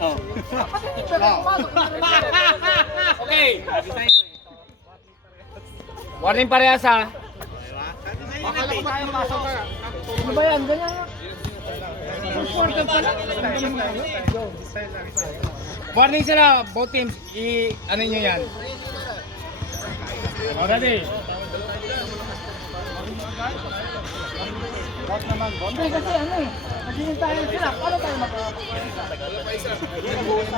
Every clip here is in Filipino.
Oh. Okay. Warning parehas ha. Ano ba yan? Ganyan nga. Warning sila, both teams. Ano nyo yan? Ready? Hindi kasi ano eh. Naghihintay sila. Paano tayo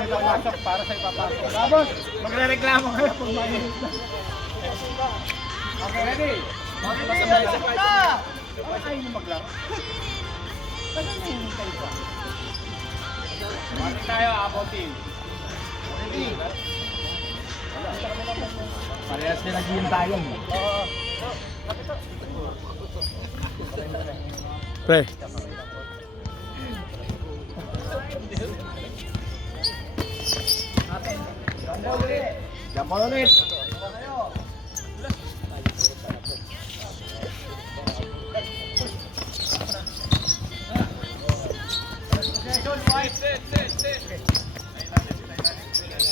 mag-pasok para sa ipapasok? Tapos, Magre-reklamo kayo pag mainit na. Okay, ready? sabay na! Ayaw nyo maglaro. Kasi nahihintay pa. Warning tayo, both teams. Parehas na naghihintayan. Pre. Jump on ulit.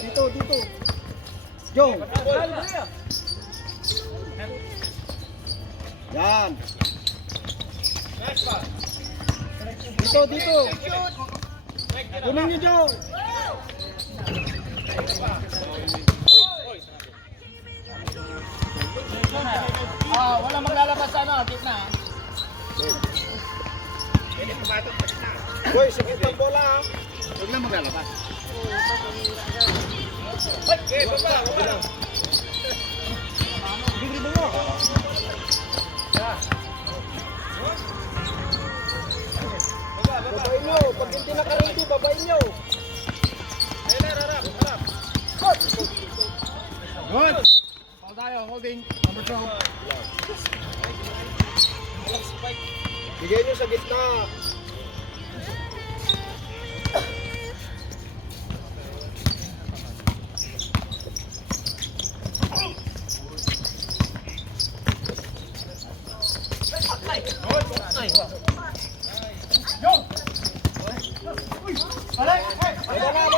Dito, dito. Joe. Yan. Dito, dito. Kunin niyo, Joe. Walang maglalabas sa ano, gitna. Boy, sakit ang bola ha. Huwag lang maglalabas. Okay, baba. Bigri mo. Babain nyo. Pag hindi naka-ready, babain nyo. Harap. Good. Hold tayo, holding. Number 12. Bigay nyo sa gitna.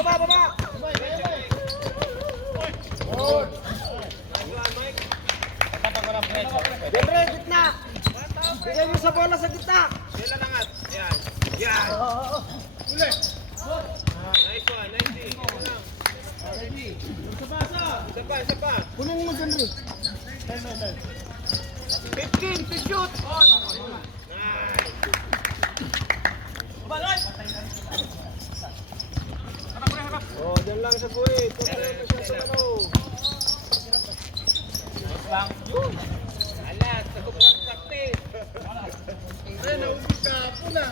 Baba. Dere, gitna. Bigay nyo sa bola sa gitna. Sila langat. Ayan. Yan. Uli. Nice one. Nice one. Isa pa. Kunin mo dyan, Rick. 15 shoot. Oh, dyan lang sa buwit. Huwag lang masyado ano. Alas. Nagkukulat sakti. Ay, naubos ka po na.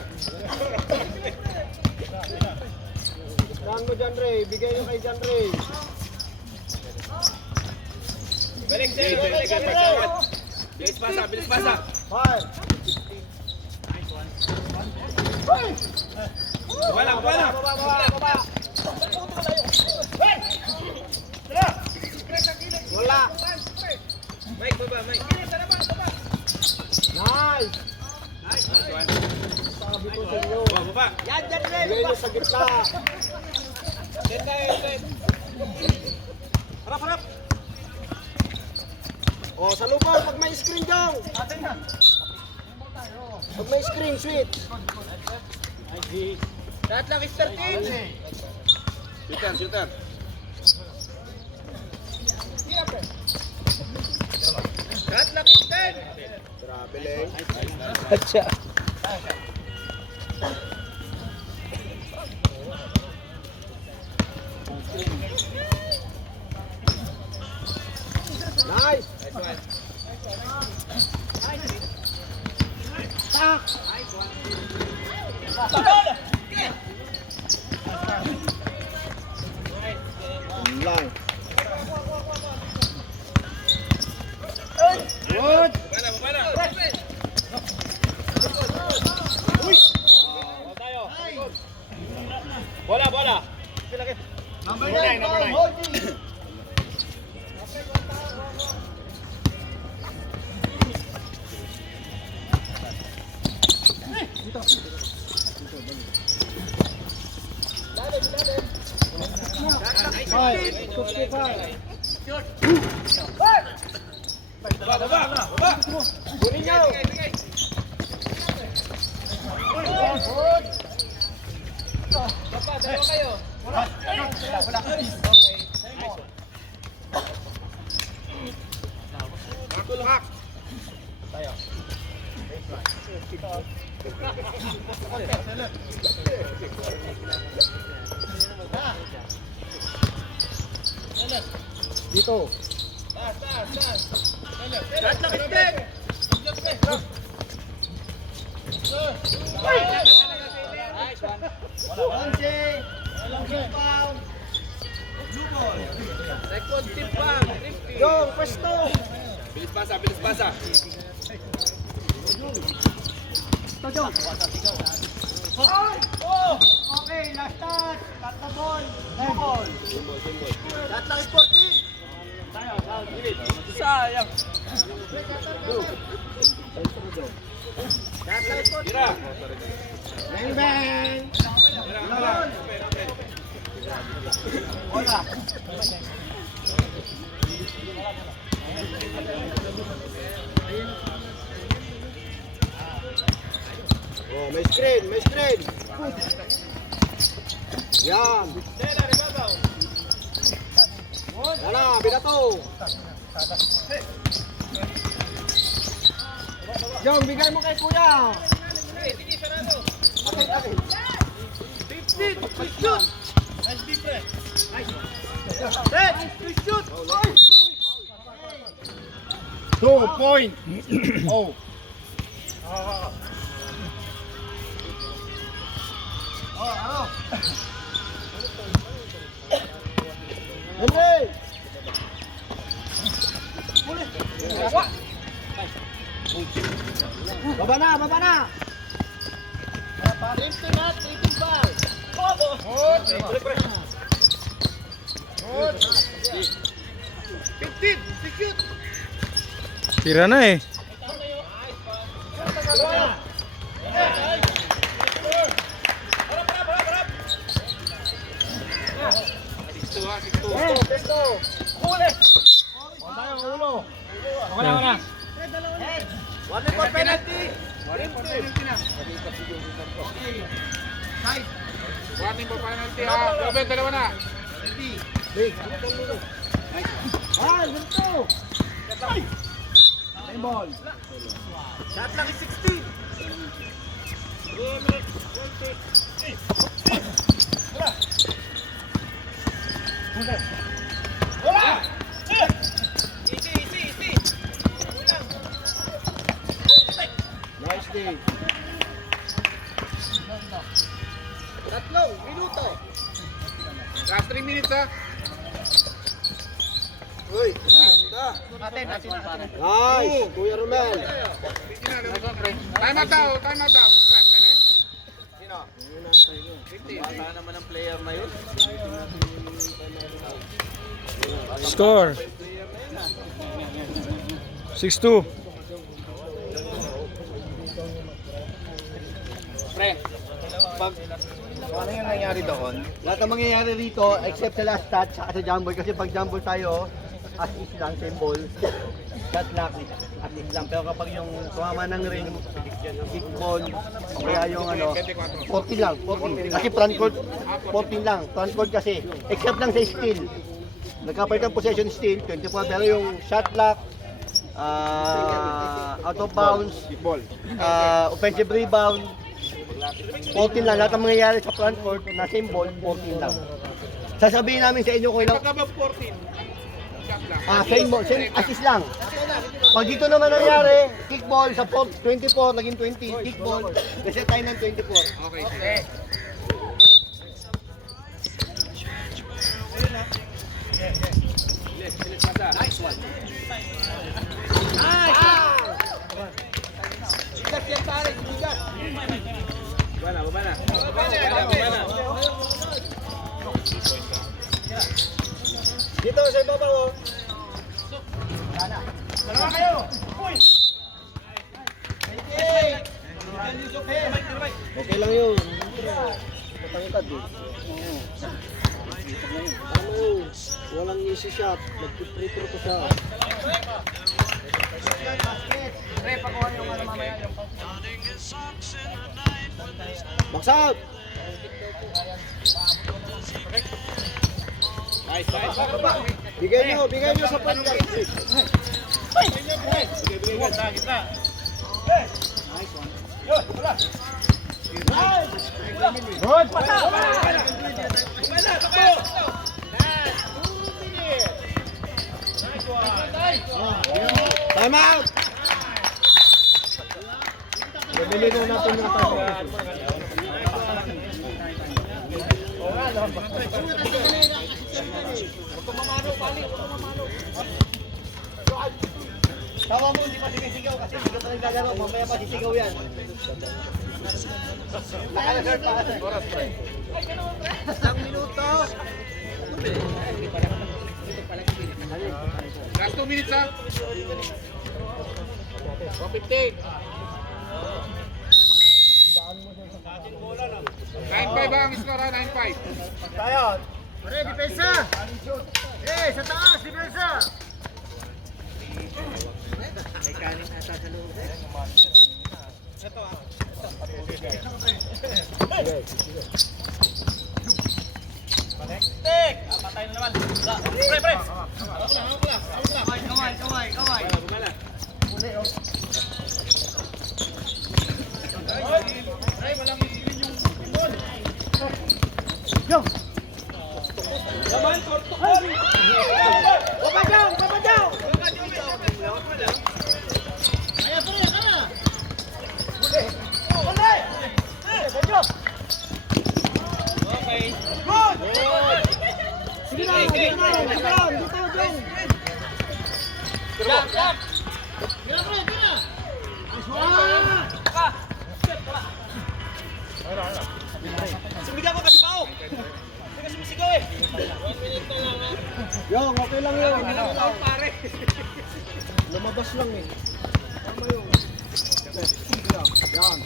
Saan mo dyan, Ray? Bigay nyo kay dyan, Ray. Balik sa'yo. Bilis pasa. Fire. Baba. Baba. Wala. Mike, baba. Mike. Nice. Nice one. Sabi ko sa inyo. Baba. Yan, dyan, Ray. Bigay nyo sa gitna. Send tayo. Harap. Oh, sa lupaw, pag may screen dyan. Pag may screen, switch. Lahat lang is 13. Shooter. Lahat lang is 10. Traveling. Atcha. Nice. Lang. Good. Bala. Hold tayo. Bola. Number 9. Kunin nyo. Tulak. Dito. Second tip bang. Go, pwesto. Bilis basa, bilis basa. Okay, last touch. Tatlo ball. Ball. Lahat lang 14. Sayang. Lahat lang 14. Tira. Bang bang. Wala. Oh, may screen, may screen. Yan. Wala, binato. Jong, bigay mo kay kuya. Akin, akin. 15, shoot. Nice defense. Nice. 10, shoot. 2 point. Oh. Henry. Baba na, baba na. 15 na, 15 pa. Tira na eh. Pesto. Huli. Tayo, ulo. Wala. One for penalty. Warning for penalty ha. Robert, dalawa na. Big. Ah, ganito. Time ball. Shot lang 16. Nice day. Tatlong minuto. Last 3 minutes ha. Uy, nice, Kuya Romel. Time out daw, time out daw. Pwede? Bata naman ang player na yun. Score. 6-2. Pre. Ano yung nangyari doon? Lahat ng mangyayari dito, except sa last touch, sa jumble. Kasi pag jumble tayo, as is lang, same ball. Shot luck, as is lang. Pero kapag yung tumama ng ring, kick ball, o kaya yung ano, 14 lang, 14. Kasi front court, 14 lang. Front court kasi, except lang sa steal. Nagkapalit ng possession steal, 24. Pero yung shot luck, out of bounds, offensive rebound, 14 lang. Lahat ng mangyayari sa front court, na same ball, 14 lang. Sasabihin namin sa inyo kung ilang... Pagka ba 14? Shot lang. Same ball, same assist lang. Pag dito naman nangyari, kickball sa 24, naging 20, kickball, reset tayo ng 24. Okay, sige. Bilis basa. Nice one. Bigas yan pare, bigas. Baba na, baba na. Baba na. Dito sa ibabaw. Oh. Dalawa kayo. Uy. Okay lang yun. Matangkad eh. Walang easy shot. Nag-free throw ko siya. Box out! Bigay nyo sa partner. Time out! Bibili na natin ng time. Tawa mo, hindi pa sisigaw kasi hindi ka pa naglalaro. Mamaya pa sisigaw yan. Naka-reserve pa kasi. Isang minuto. Last 2 minutes ha. 1:15. 9-5 ang score ha, 9-5. Tayo. Pare, depensa! Sa taas, depensa! May kanin ata sa loob. Patay na naman. Pre! Kamay. Yo! Papadyaw! Sumigaw ko kasi pao! Hindi ka sumisigaw eh! Yung, okay lang yun. Pare! Lumabas lang eh. Tama yun. Yan.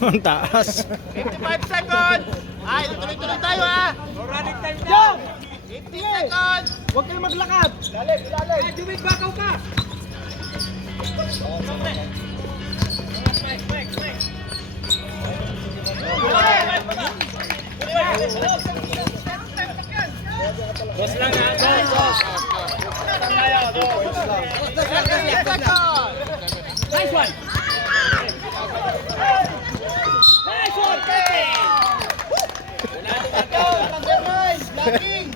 Ang taas. 55 seconds! Ay, tuloy-tuloy tayo ha! Running time down! 50 seconds! Huwag kayo maglakad. Lalim! Ay, Jumig, bakaw ka! Boss lang ha! Nice one! Nice one! Blocking!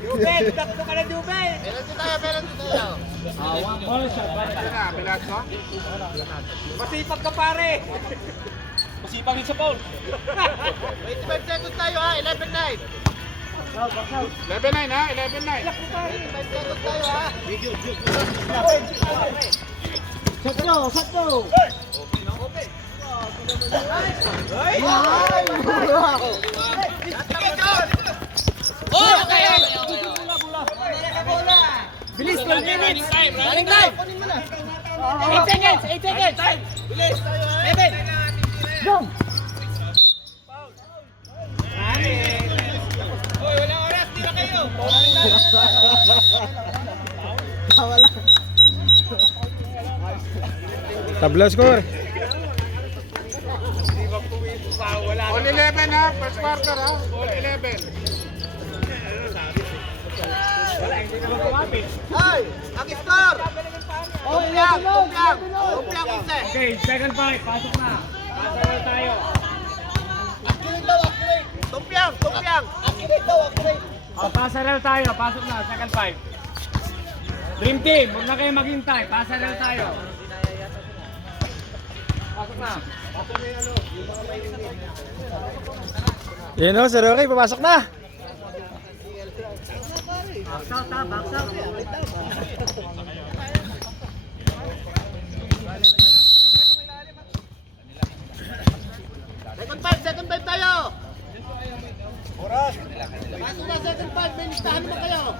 Jubel! Takbo ka na, Jubel! Penalty tayo! Bilas no? Masipag ka, pare! Masipag yun sa Paul! 25 seconds tayo ha! 11-9! 11-9 ha, 11-9. 25 seconds tayo ha! Sakto! Bilis, 12 minutes! Running time! 8 seconds! 8 seconds! Bilis! 7! Jump! Hoy, walang oras! Di na kayo! Tabla score. All 11 ha, first quarter ha. All 11. Ay! Ang score! Tumpiang! Tumpiang 11! Okay, second five. Pasok na. Pasok na tayo. Tumpiang! Activate daw! Activate! Pasarel tayo. Pasok na. Second five. Dream team, huwag na kayo maghintay. Pasarel tayo. Pasok na. Yan o, Sir Rocky, papasok na. Second five tayo! Oras! Pasok na second five, may listahan naman kayo!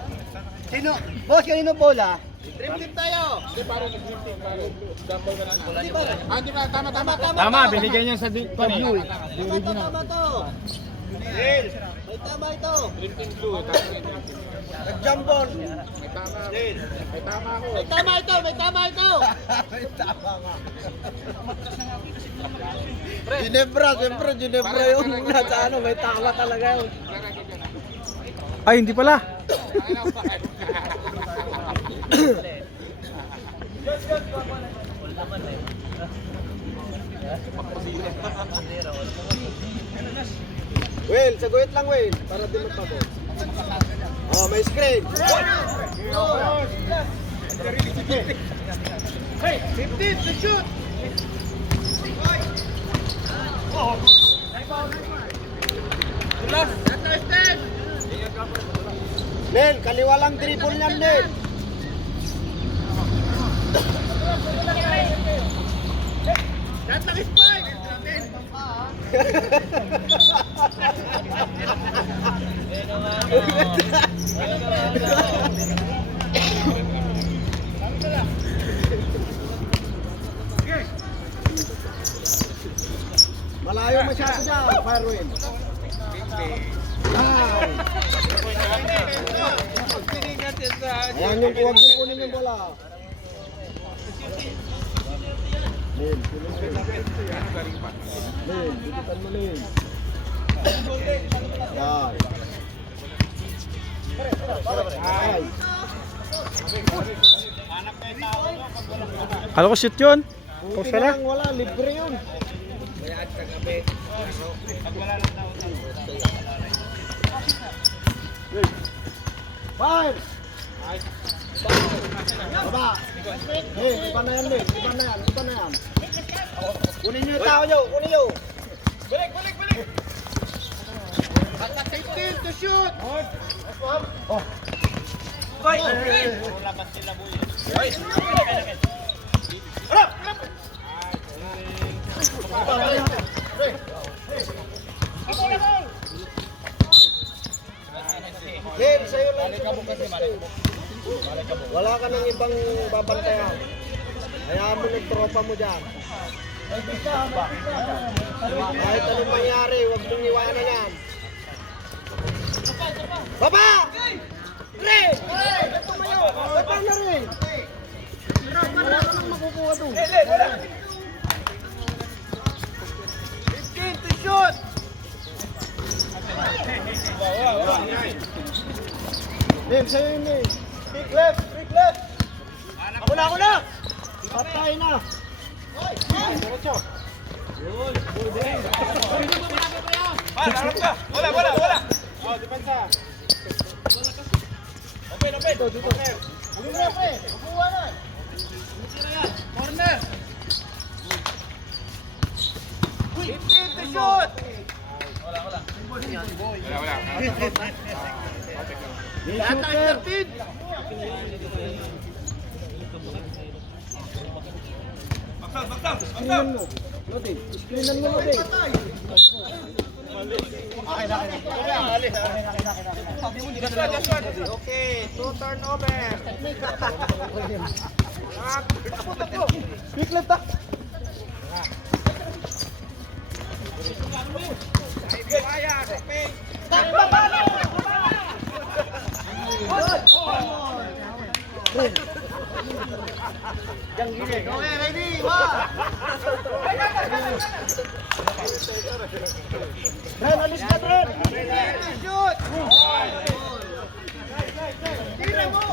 Sino? Boss, kanino bola? Dream team tayo! Hindi parang nag-dream team, parang double ka na na. Hindi ba? Tama. Tama, binigyan niya sa blue. Tama to! May tama ito. Nag-jambon. May tama ako. May tama ito. May tama nga. Ginebra, siyempre Ginebra yun. Nasa ano, may tama talaga yun. Ay, hindi pala. Will, saguit lang Will. Para di magpabo. Oh, may screen. Hey, 15 to shoot. Nel, kaliwa lang dribble niyan, Nel. That lang is five. Malayo masyado dyan, Farwin. Ayan yung huwag yung kunin yung bola. Lin, bigitan mo Lin. Yan. Ay. Kala ko shoot yun. Buti na lang wala, libre yun. Five! Baba! Hey, iba na yan, Lin. Iba na yan. Kunin nyo yung tao nyo, kunin nyo. Balik! 15 to shoot! Oh! Game, sa'yo lang. Wala ka nang ibang babantayan. Hayaan mo ng tropa mo dyan. Kahit anong mangyari, huwag mong iwanan yan. Baba! Rin! Tumayo! Baba na rin! Wala ka nang makukuha doon. 15 to shoot! Lim, sa'yo yun eh. Pick left! Ako na! Patay na! Diretso! Wala! Oh, depensa! Open! Dito! Dito, pre! Makuha na! Corner! 15 to shoot! Wala. Lahat ng 13! Screenan mo. Lodi. Screenan mo, Lodi. Okay, 2 turnover. Quick left ah. Okay, ready, Ren, alis ka, Ren! Shoot! Tira mo!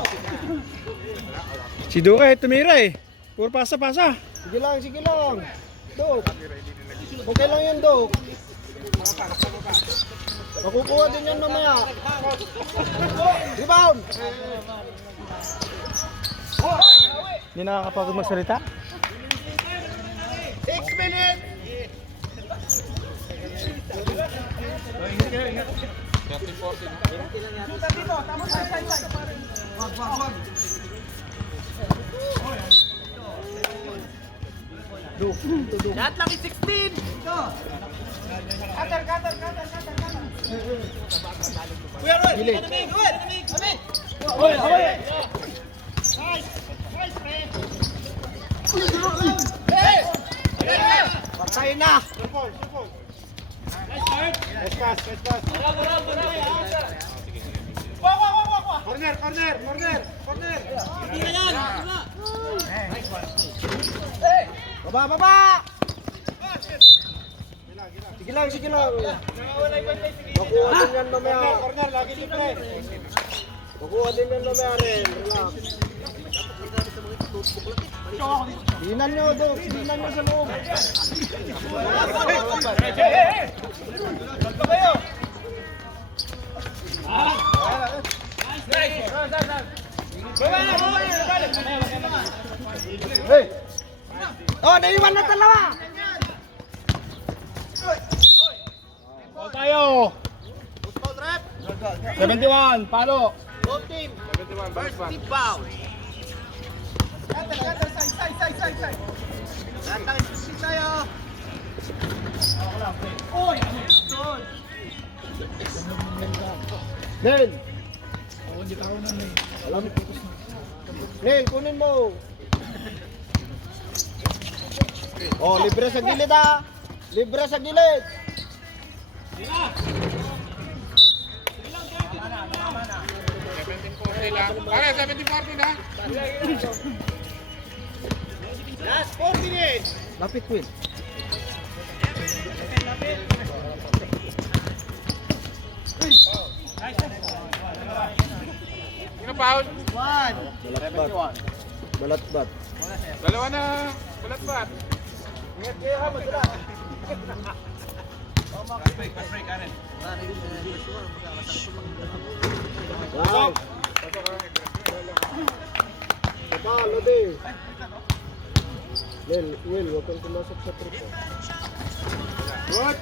Si Duke tumira eh. Puro pasa. Sige lang. Dok. Okay lang yun, Dok. Makukuha din yan mamaya. Rebound! Hindi nakakapagod magsalita. 6 minutes! Lahat lang is 16! Cutter! Kuya Roy! Patay na! Pass. Corner. Baba! Sige lang. Makuha din yan mamaya. Corner, lagi libre. Makuha din yan mamaya rin. Relax. Dinan nyo sa loob. Hey! Oh, naiwan na dalawa! O tayo. 71, palo. 71, first one. Nel! Nel, kunin mo! Oh, libre sa gilid ah! Libre sa gilid! 17-40 lang. Pare, 17-40 na. Last 4 minutes. Lapit, Will. Sino foul? Balat-bat. Dalawa na. Balat ba? Wow! Kapalo din. Will, huwag kang pumasok sa trip. Good.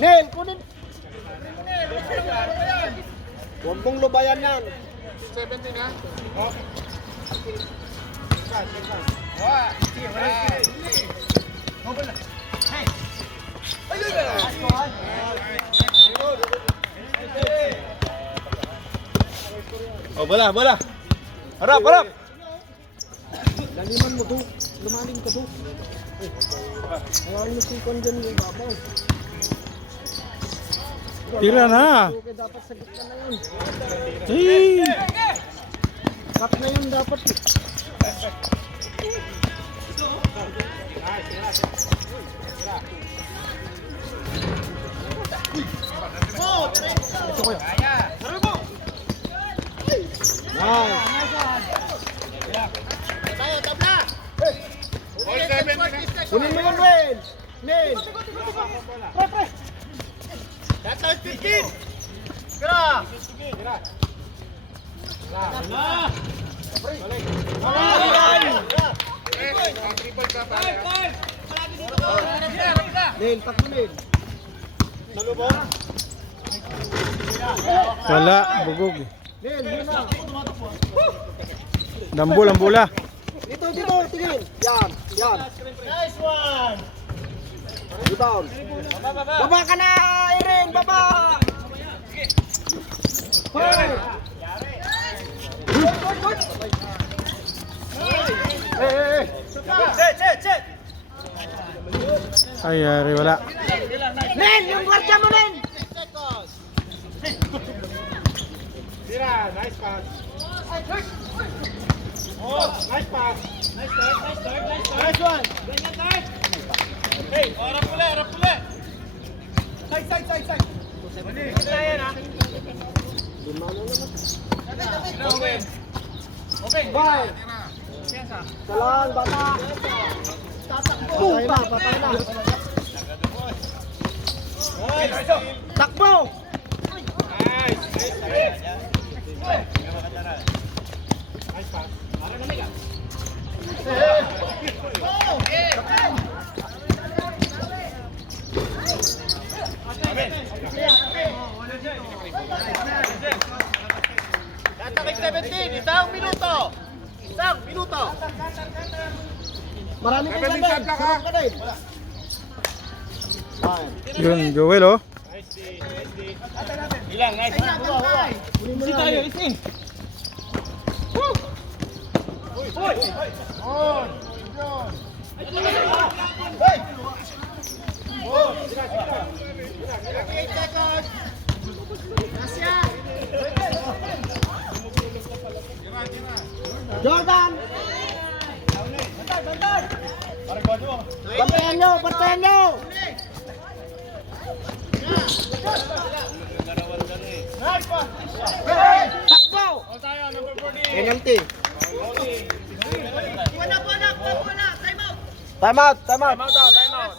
Nel, kunin! Huwag mong lubayan yan. 70 na. Oh, bola. Harap. Laliman mo to. Lumalim ka to. Hawain mo sikon dyan yung babaw. Tira na. Okay, dapat sa gitna na yun. Hey! Cut na yun dapat. Ito ko yun. All 70 na. Kunin mo yun, Will. Nel. Triple ka pare. Nel, takunin. Wala, bugog. Nel, yun na. Dambul ang bola. Dito, tingin. Yan. Nice one. Rebound. Baba ka na, Irene. Baba. Hoy. Hey. Set. Ay, ari, wala. Nen, yung gwardiya mo, Nen. Tira, nice pass. Oh, nice pass. Nice one. Hey, harap pula. Side. Open. Bye. Salang, bata. Patay na. Takbo. Nice pass. Tatakik 17, isang minuto. Marami kang 17 shot lang, ha? Sarap ka din. Yun, Joel, oh. lang, nice. Isi tayo, isi. Jordan! Bantayan nyo! Bantayan nyo! Takbo! O tayo, number 40. Penalty. Time out! Time out! Time out daw, time out.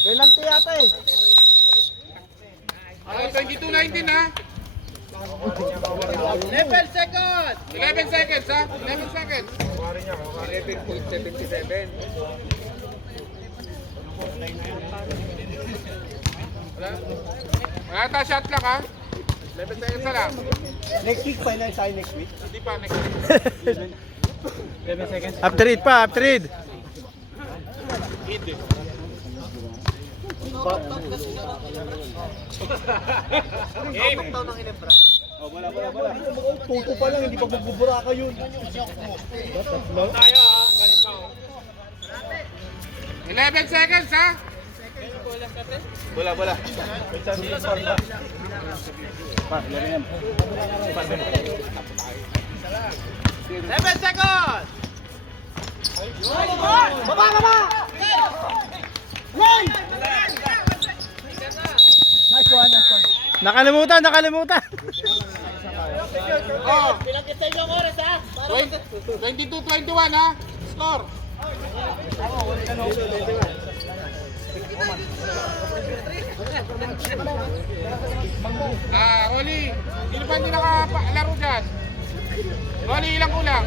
Penalty yata eh. Okay, 22-19 ha. 11 seconds! 11 seconds ha. 11 seconds. 11.77. Wala ta shot clock ha. 11 seconds na lang. Next week, final tayo next week. Hindi pa next. 11 seconds. After it pa, after it. Game. Tuto pa lang, hindi pa magbuburaka yun. Tayo ha, ganito. 11 seconds ha. Bola, bola. 7 seconds! Baba, baba! One! Nice one, nice one. Nakalimutan, nakalimutan. Oh. 22-21 ha. Score. Oli, sino ba hindi nakalaro dyan? Oli, ilang kulang?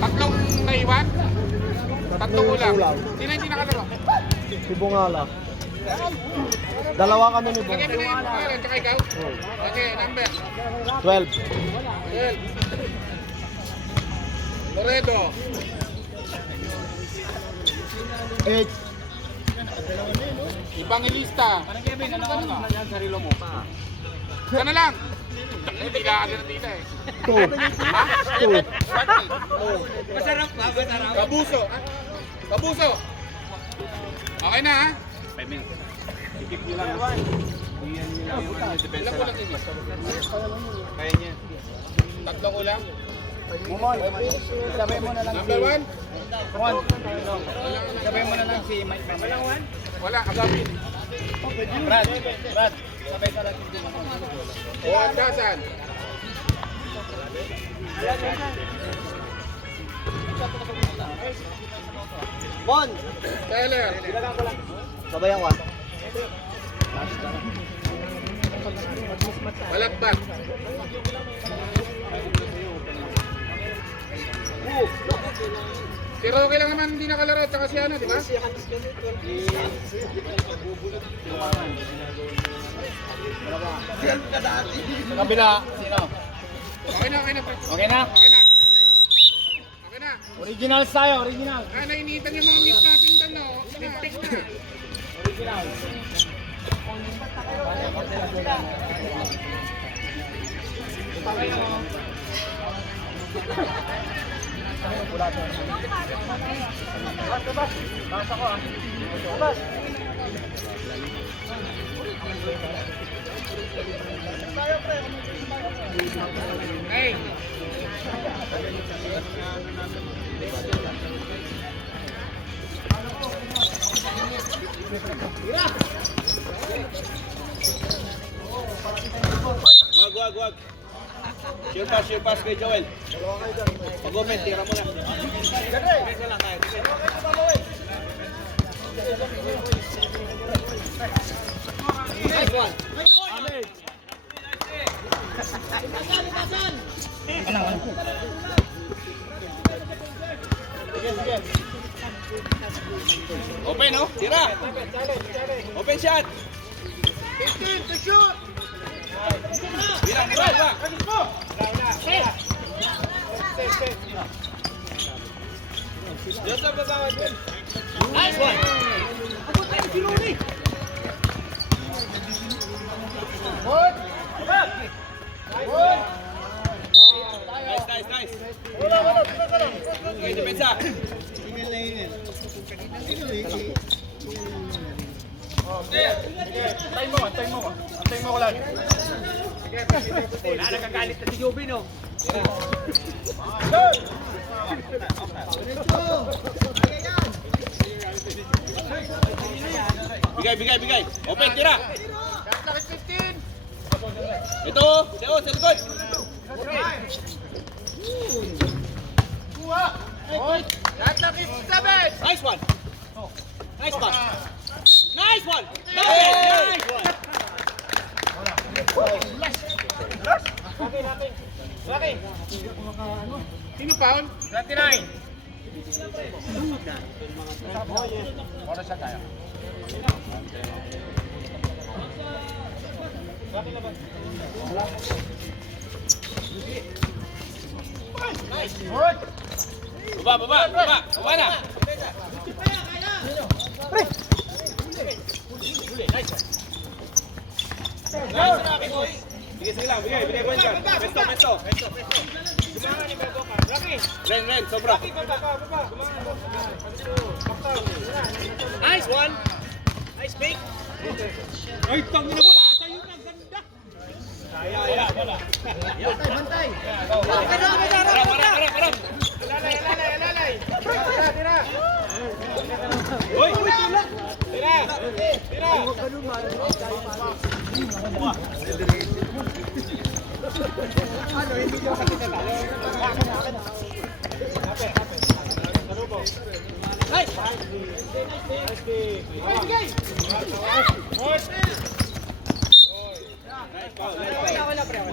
Tatlong naiwan? Tatlong kulang. Sino hindi nakalaro? Si Bungala. Dalawa kami ni Lagay mo na yung pangalan, tsaka ikaw? Okay, number. 12. Loredo. 8. Evangelista. Parang Kevin, ano ka na? Sarilo mo. Sana lang. Hindi ka agad na tita eh. 2. Ha? 2. Masarap ba? Masarap. Kabuso. Ah? Kabuso. Okay na ha? 5 minutes. Ikip nyo lang. Ilang kulang din? Kaya niya. Tatlong kulang? Sabay mo na lang Number 1? Sabay mo na lang si Mike. Walang one? Wala, agapin. Brad. Sabay ka lang. Juan Dasan. Mon! Tyler. Sabay ako. Balakbat. Si Roque lang naman hindi nakalaro, tsaka si ano, di ba? Kabila. Sino? Okay na, okay na. Okay na? Okay na. Okay na. Originals tayo, original. Ah, nainitan yung mga miss natin doon, no? Tintik na. Hey. Wag. Sure pass kay Joel. Pag-comment, tira mo na. Nice one. Open, no? Tira. Open shot. 15 to shoot. Bilang ba? Nice one. Antayin mo ko lang. Wala, nagagalit na si Joby, no? Bigay. Open, tira. Shot clock is 15. Ito, sa likod. Shot clock is 7. Nice one. Nice pass. Nice one. Sino foul? 29. Baba na. Bigay ko yan. Pesto. Ren, sobra. Nice one. Nice pick. Ay, tango na pasa yun. Ang ganda. Harap. Alalay. Tira. Uy, tira.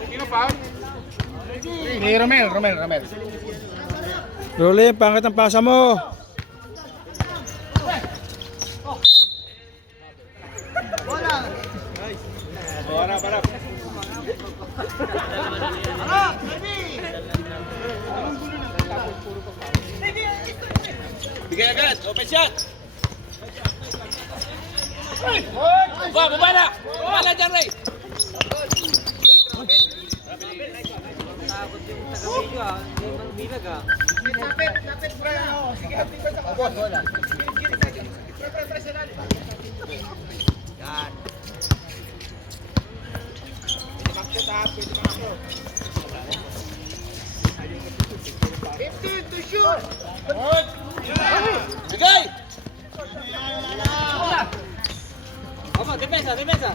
Sino foul? Si Romel. Rolly, pangit ang pasa mo. Harap. Bigay agad. Open shot. Baba na. Baba na dyan, Ray. Bigay. Depensa.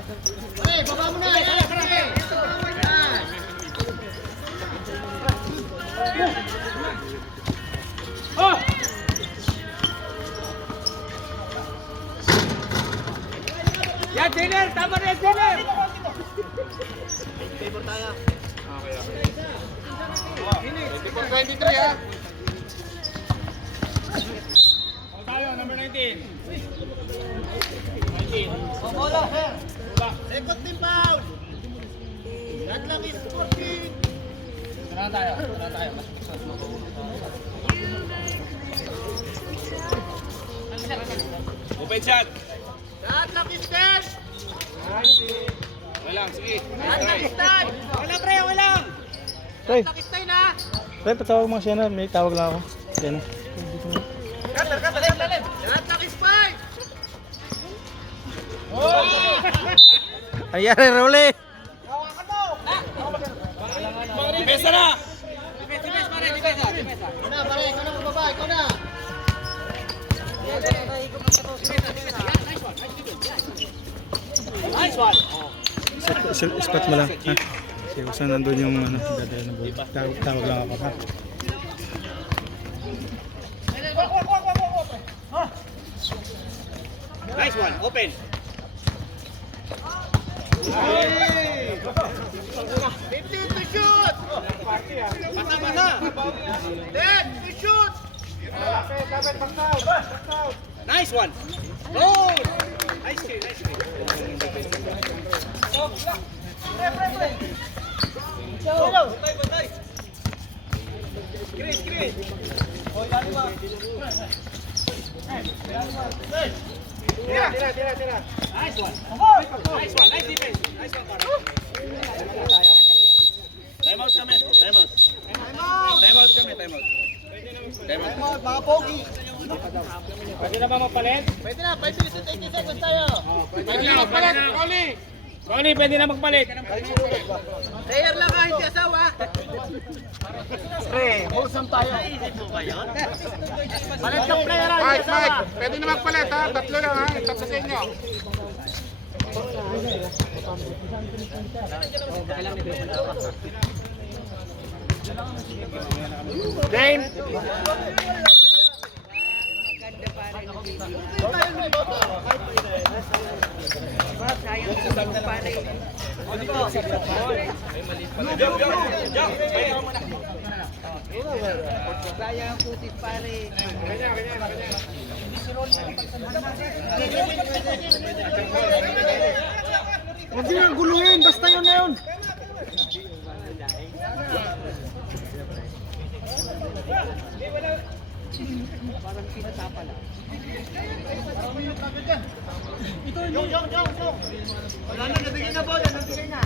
Yan, Jenner! Tama na yan, Jenner! For 23 ha. O tayo, number 19. Second team foul. Shot clock is 14. Tara tayo. Open shot. Shot clock is 10. Wala lang, sige. Shot clock is 10. Wala. Tay, Shot clock is 10 ha. tay, patawag mga siya na. May tawag lang ako. Yan na. Shot clock is 5. Ayari, Rolly. Depensa na. Ikaw na. Spot mo lang. Ha? Kasi kung saan nandun yung dadala na bola. Tawag lang ako. Ha? Nice one. Open. 15 to shoot. Mata. 10 to shoot. Nice one. Goal. Nice kill. Tira. Nice one. Nice defense. Nice one, Parang. Time out kami. Time out. Time out. Time out kami. Time out. Mga pogi. Pwede na ba magpalit? Pwede na, 5 minutes and 30 seconds tayo. Pwede na magpalit, Rolly. Rolly, pwede na magpalit. Player lang ha, hindi asawa. Pre, wholesome tayo. Palit ng player ha, hindi Mike, asawa. Mike, pwede na magpalit ha. Tatlo lang ha. Tatlo sa inyo. Game. Huwag din ang guluhin, basta yun na yun. Wala na, nabigay na bola, nabigay na.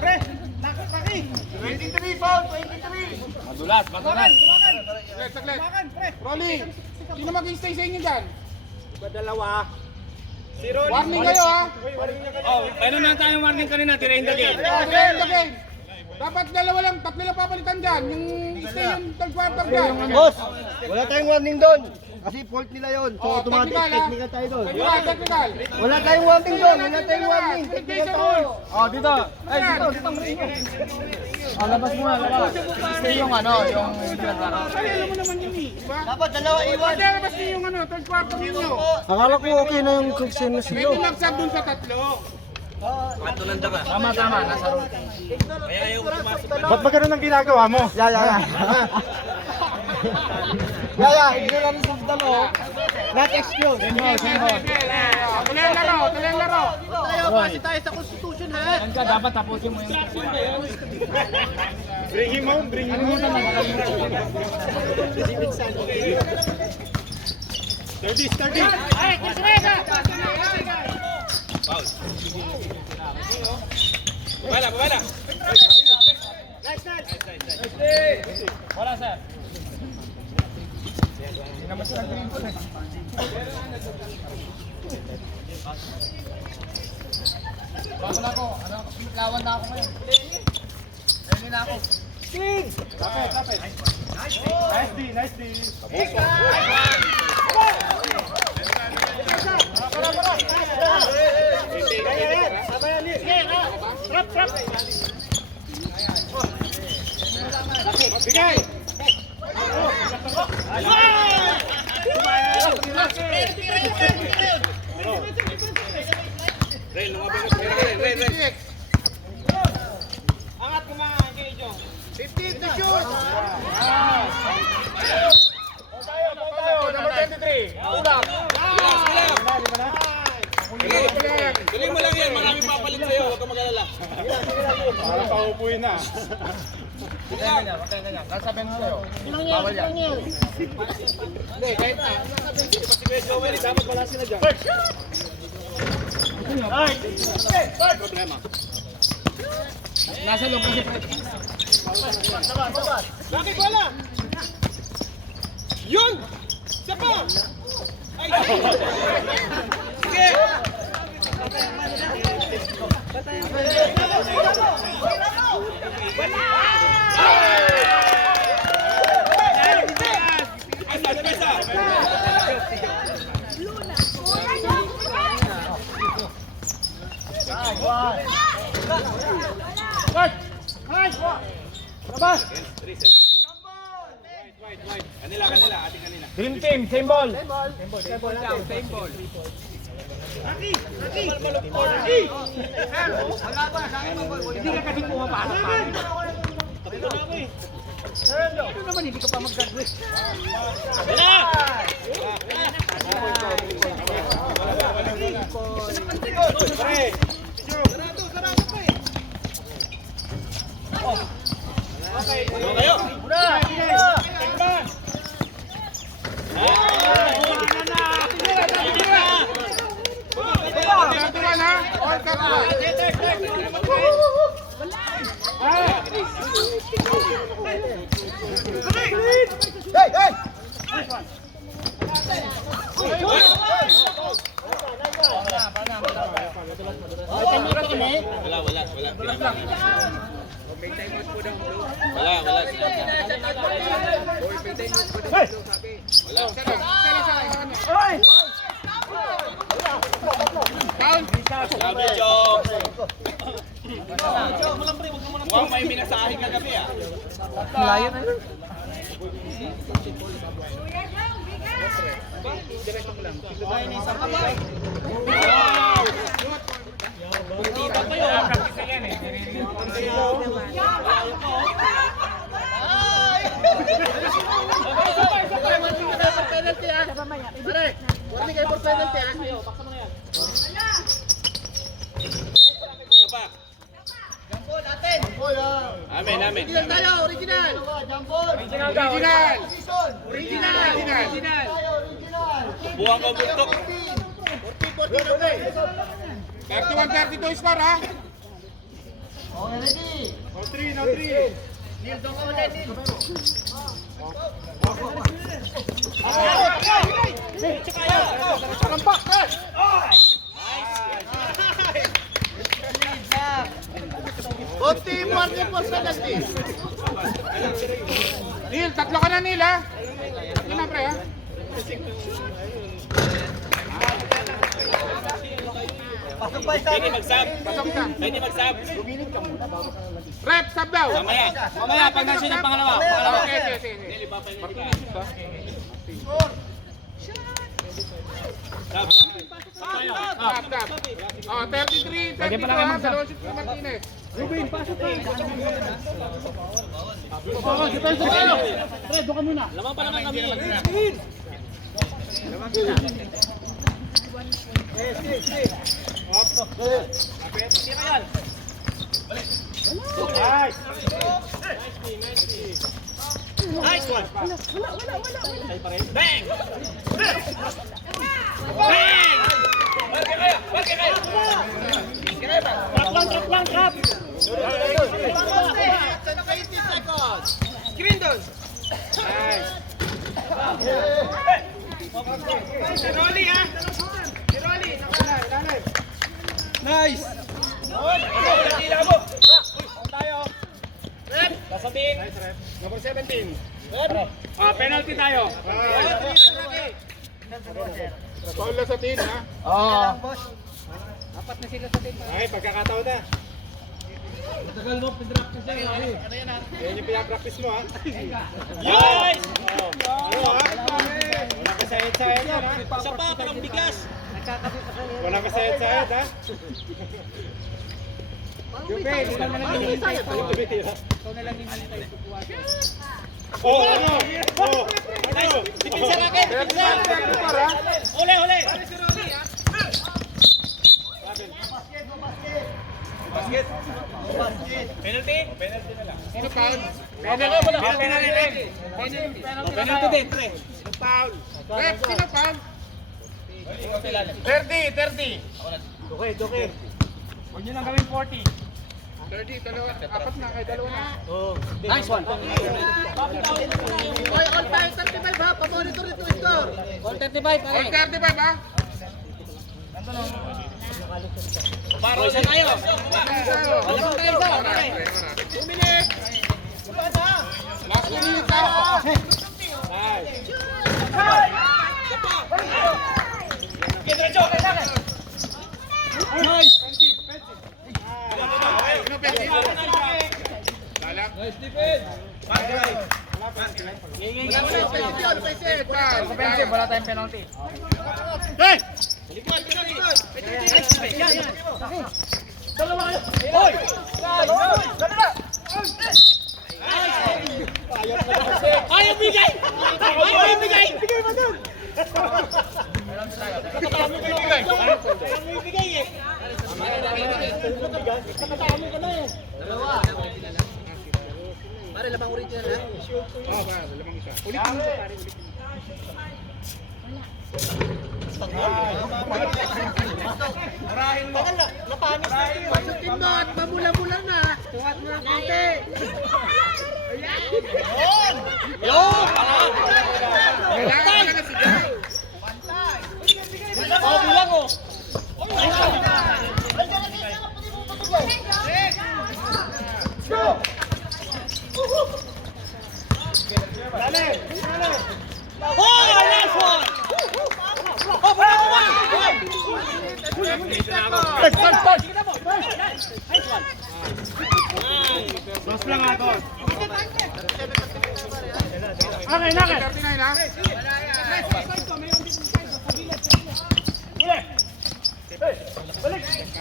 Pre, nakakaki. 23 foul, 23. Madulas, madulas. Saglit. Rolly, sino mag-stay sa inyo dyan? Warning kayo ha. Oh, paano na tayong warning kanina? Tirahin the game. Game, the game. Dapat dalawa lang, tatlo lang papalitan dyan. Yung stay yung third quarter dyan. Boss, wala tayong warning doon. Kasi fault nila yun. So Oh, automatic, technical, ha? technical tayo doon. Technical. Wala tayong warning doon, wala tayong warning. Technical tayo. Oh, dito. Ay, dito. Oh, labas muna, labas. Stay yung ano, yung pinaglaro. Ay, alam mo naman yun eh. Diba? Dapat dalawa iwan. Pwede labas niyo yung ano, third quarter ninyo. Akala ko okay na yung Cruxenos Pwede lagsab dun sa tatlo. Tama, tama. Nasa road. Ba't ba ganun ang ginagawa mo? Yeah. Ignorance of the law. Not excuse. Tuloy ang laro. Tayo, base tayo sa constitution ha. Yan ka, dapat tapusin mo yung Bring him home. Ay, Kisrega! Babala. Wala, sir. Hindi naman sila green po eh. Bago na ako. Lawan na ako ngayon. Ready na ako. Lapit. Nice D. Bigay. Angat ko mga Jojo. 15 to shoot! Tayo, number 23. Ulap. Galing mo lang yan, marami papalit sa'yo, huwag ka mag-alala. Parang paupuin na. Ganyan. Nasa bench kayo. Bawal yan. Hindi, kahit na. Si Kuya Joel, dapat wala sila dyan. Nasa loob kasi Fred. Bakit wala? Yun! Isa pa! Ay, sige! Dream team, same ball. Hindi ka kasi pumapasok pa. Ito naman, hindi ka pa mag-graduate. Hey, hey! Mukhang may minasahin kagabi ah. Amin, amin. Original! Buwang ko buntok. 31-32 score ha. Okay, ready? No 3. Neil, doon ka ulit, Neil. Neil, tatlo ka na Neil ha. Tatlo na pre ha. Pasok pa isa. Pwede mag-sub. Pasok na. Pwede mag-sub. Rep, sub daw. Mamaya. Mamaya, pag nandiyan yung pangalawa. Okay. Sub. Stop. Oh, 33, 32 ha. Dalawang shoot si Martinez. Lamang pa naman kami. Nice one. Bang! Bang! Wag kaya. Trap lang. Screen doon. Si Rolly ha. Si Rolly. Nice. Tila mo. Tayo. Rep. Sasabihin. Number 17. Penalty tayo. Paul na sa team ha. Oo. Ay, pagkakataon na. Tagal mo, pinractice yan. Yan yung pinapractice mo ha. Yes! Wala ka sayad-sayad yan ha. Isa pa, parang bigas. Wala ka sayad-sayad ha. Jupe, hindi naman lang hinihintay ko. Oh, ano? Oh, ano? Dipinsa na kayo, dipinsa. Huli, huli. Basket. Penalty? Penalty na lang. Sino foul? Penalty din, pre. Foul. Rep, sino foul? 30. Huwag nyo nang gawin 40. 30, dalawa, apat na, kay dalawa na. Nice one. Oy, all time 35 ha. Pa-monitor ito score. All 35 All pare. 35 ha? Paro sa tayo. Last 2 minutes. Last 2 minutes ha? Nice. Ano penalty? Lalak. Offensive, wala tayong penalty. Hey! Ayaw bigay! Ayaw bigay! Bigay mo doon! Ayaw bigay eh! Pare, labang original ha. Oh, ba, lamang isa. Ulit mo sa pare, ulit mo. Unahin mo. Napanis na yun. Pasukin mo at mamula-mula na. Tuwat mo ng konti. Yun! Parang! Kailangan na si Jai. Oh, bilang oh! Oh, nice one! Oh, bravo one! Dos lang ako. Okay, nakit. 39 ha?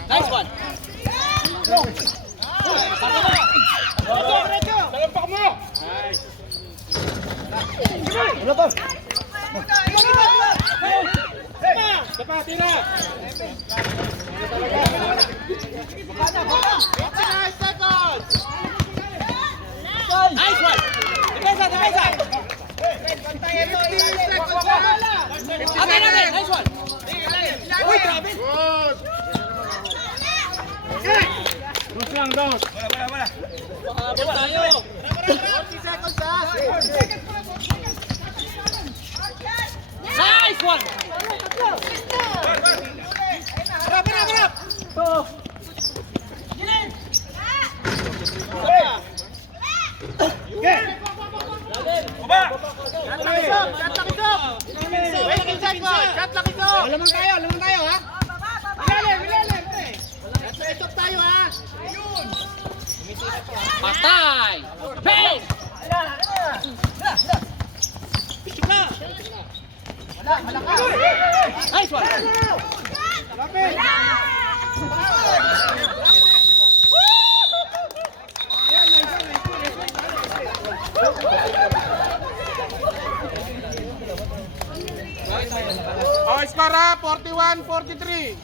Nice one! Talampak mo! Sapati na! 59 seconds! Nice one! Depensa, depensa! Amin, amin! Nice one! Uy, grabe! Good! Dos lang, dos. Abot tayo! 40 seconds ha. Nice one! Harap, harap, harap! Lamang tayo ha? Patay! Bang! Bisyok na! Nice one! Oh, Ispara, 41-43.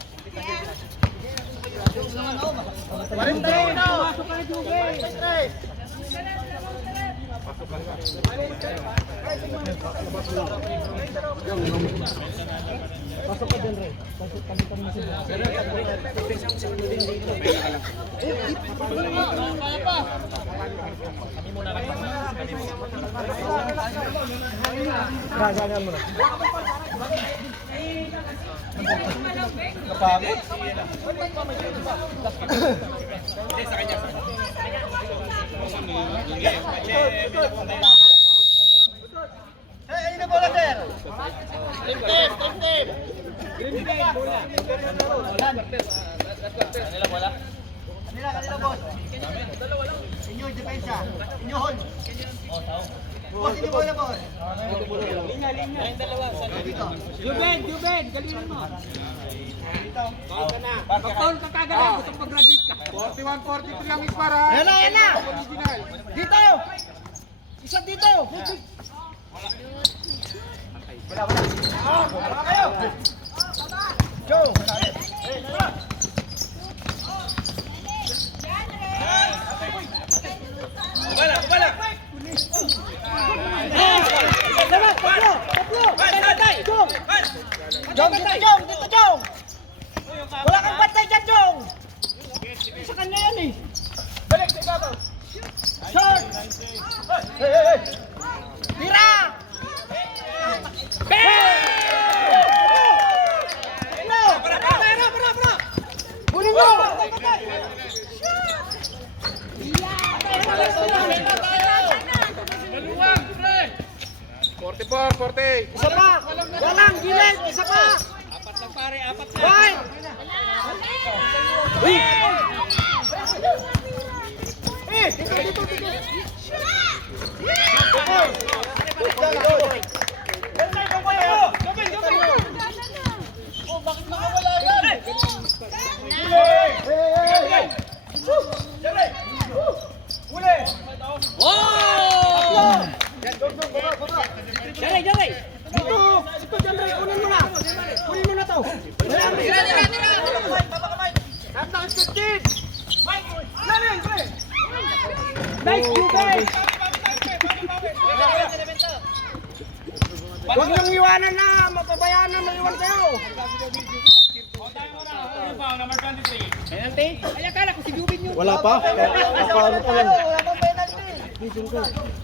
Ayun na bola, sir. Kanila, boss. Inyo, depensa. Inyo, hold. Boss, inyo bola, boss. Dito. Juben, galingan mo. Pag-foul ka kagad, gusto pag-graduate ka. 41-43 ang Ispara. Yan na. Original. Dito. Isa dito. Wala kayo. Joe. Jong, dito, Jong. Wala kang patay dyan, Jong. Sa kanya yan eh. Balik, sigado. Shot. Hey. Tira. Kunin mo. 44-40. Isa pa. Walang gilid. Isa pa. Apat lang pare, apat na! One. Dito. Oh, bakit nakawala yan? Oh! Jaray! Dito, Janray, kunin mo na. Kunin mo na to. Tira! Tandang 15. Nice, Jubel. Huwag niyong iwanan na. Mapabayaan na maiwan kayo. Timeout, number 23. Penalty? Ay, akala ko si Jubin yun. Wala pa? Paano pa lang? Wala pang penalty.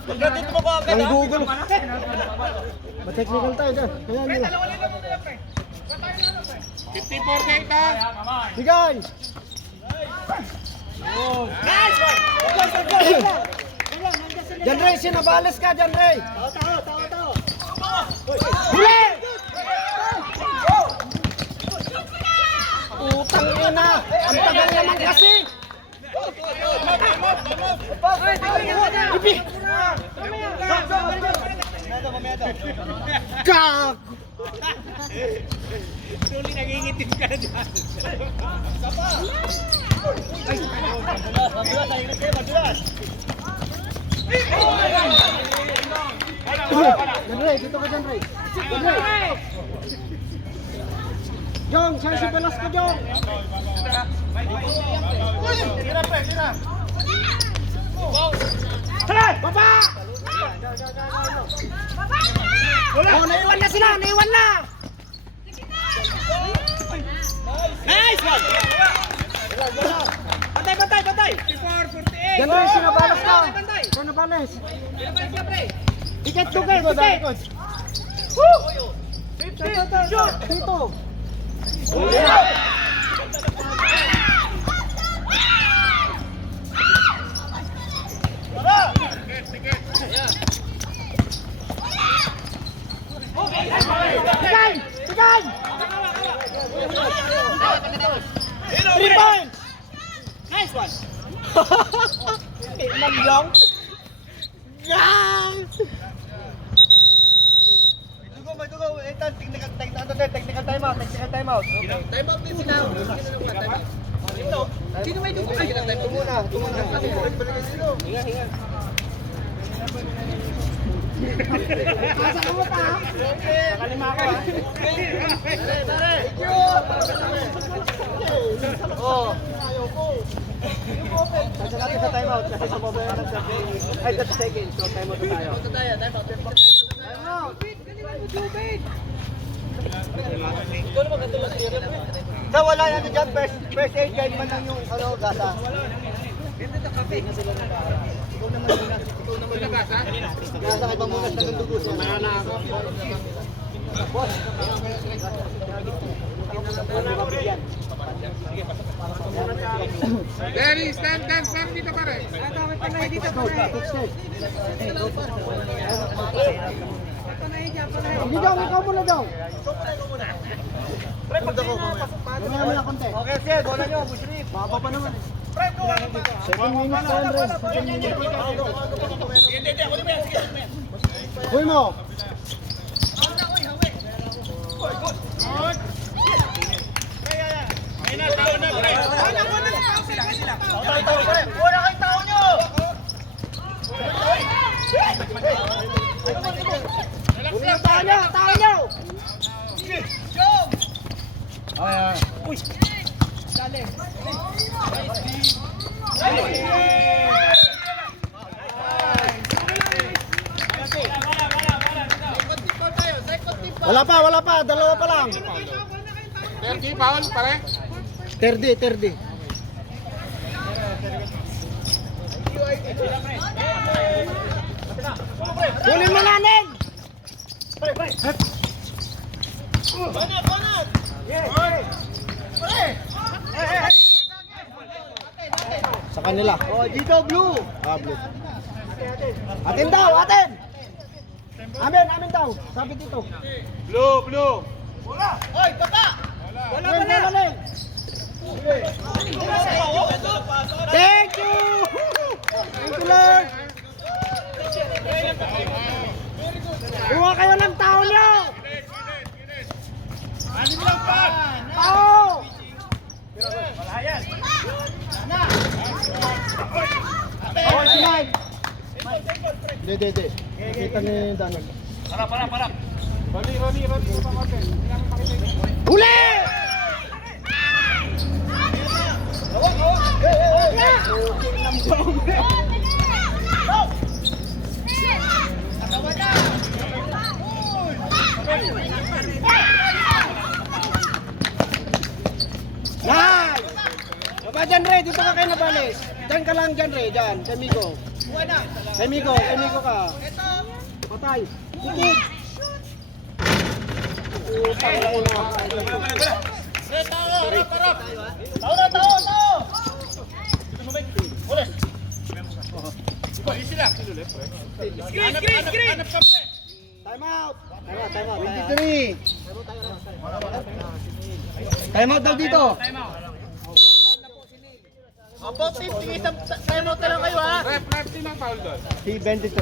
Pagdating mo ko agad, Ang Google. Ma-technical tayo dyan. Kaya nila. 50-48 ha. Bigay! Jan Ray, sinabales ka, Jan Ray! Huli! Utang ina! Ang tagal naman kasi! Ipi! Kak! Tuloy nagingitim ka na dyan. Jan Ray, dito ka Jan Ray! Jan Ray! Jong, siya si Velasco, Jong! Baba! Oh, naiwan na sila! Naiwan na! Nice one! Bantay, bantay, bantay! 54-48! Jan Ray, sinabales ka! Sinabales! Tiket, tiket, tiket! Woo! Dito! Tigay! Tigay! 3 points! Nice one! Mangyong! Yang! May dugo. Ito, technical timeout. Technical timeout. Timeout din sila. Sino may dugo? Ay, ito muna. Ito muna. Hinga. Asa mo pa? Nakalima ako ha. Tare. Oh. Kasi natin sa timeout kasi sa problema ng 30 seconds. So timeout na tayo. Timeout. Sa wala na dyan, first aid guide man lang yung gasa. Ikaw naman gasa? Gasa kay pamunas na ng dugo siya. Nana ako. Boss. Danny, stand dito pare. Gidong, ikaw muna daw. Mamaya mo na konti. Okay, sir. Bola nyo, Bushrif. Baba pa naman. 7 minutes pa, Andres. 7 minutes. Uy mo. Wala kayong tao nyo! Uli yung tao nyo, tao nyo. Uy! Wala pa. Dalawa pa lang. 30 foul pare. 30. Kunin mo nanin! Sa kanila. Oh, dito, blue! Blue. Atin daw, atin! Amin daw. Sabi dito. Blue. Hoy, baba! Wala. Thank you! Thank you, Lord! Buha kayo ng tao nyo! Tao! Oh, si Mike! Hindi. Kita ni Danon. Para. Ronnie. Huli! Nice! ka dyan, Ray. Dito ka kayo nabalis. Dyan ka lang dyan, Ray. Dyan. Kay Migo. Kay Migo ka. Patay. Tikid. Utang na ulo. Time out. Time out. 23. Time out daw dito. Opo, team. Sige, time out na lang kayo, ha? Ref team ang foul doon. Si 23.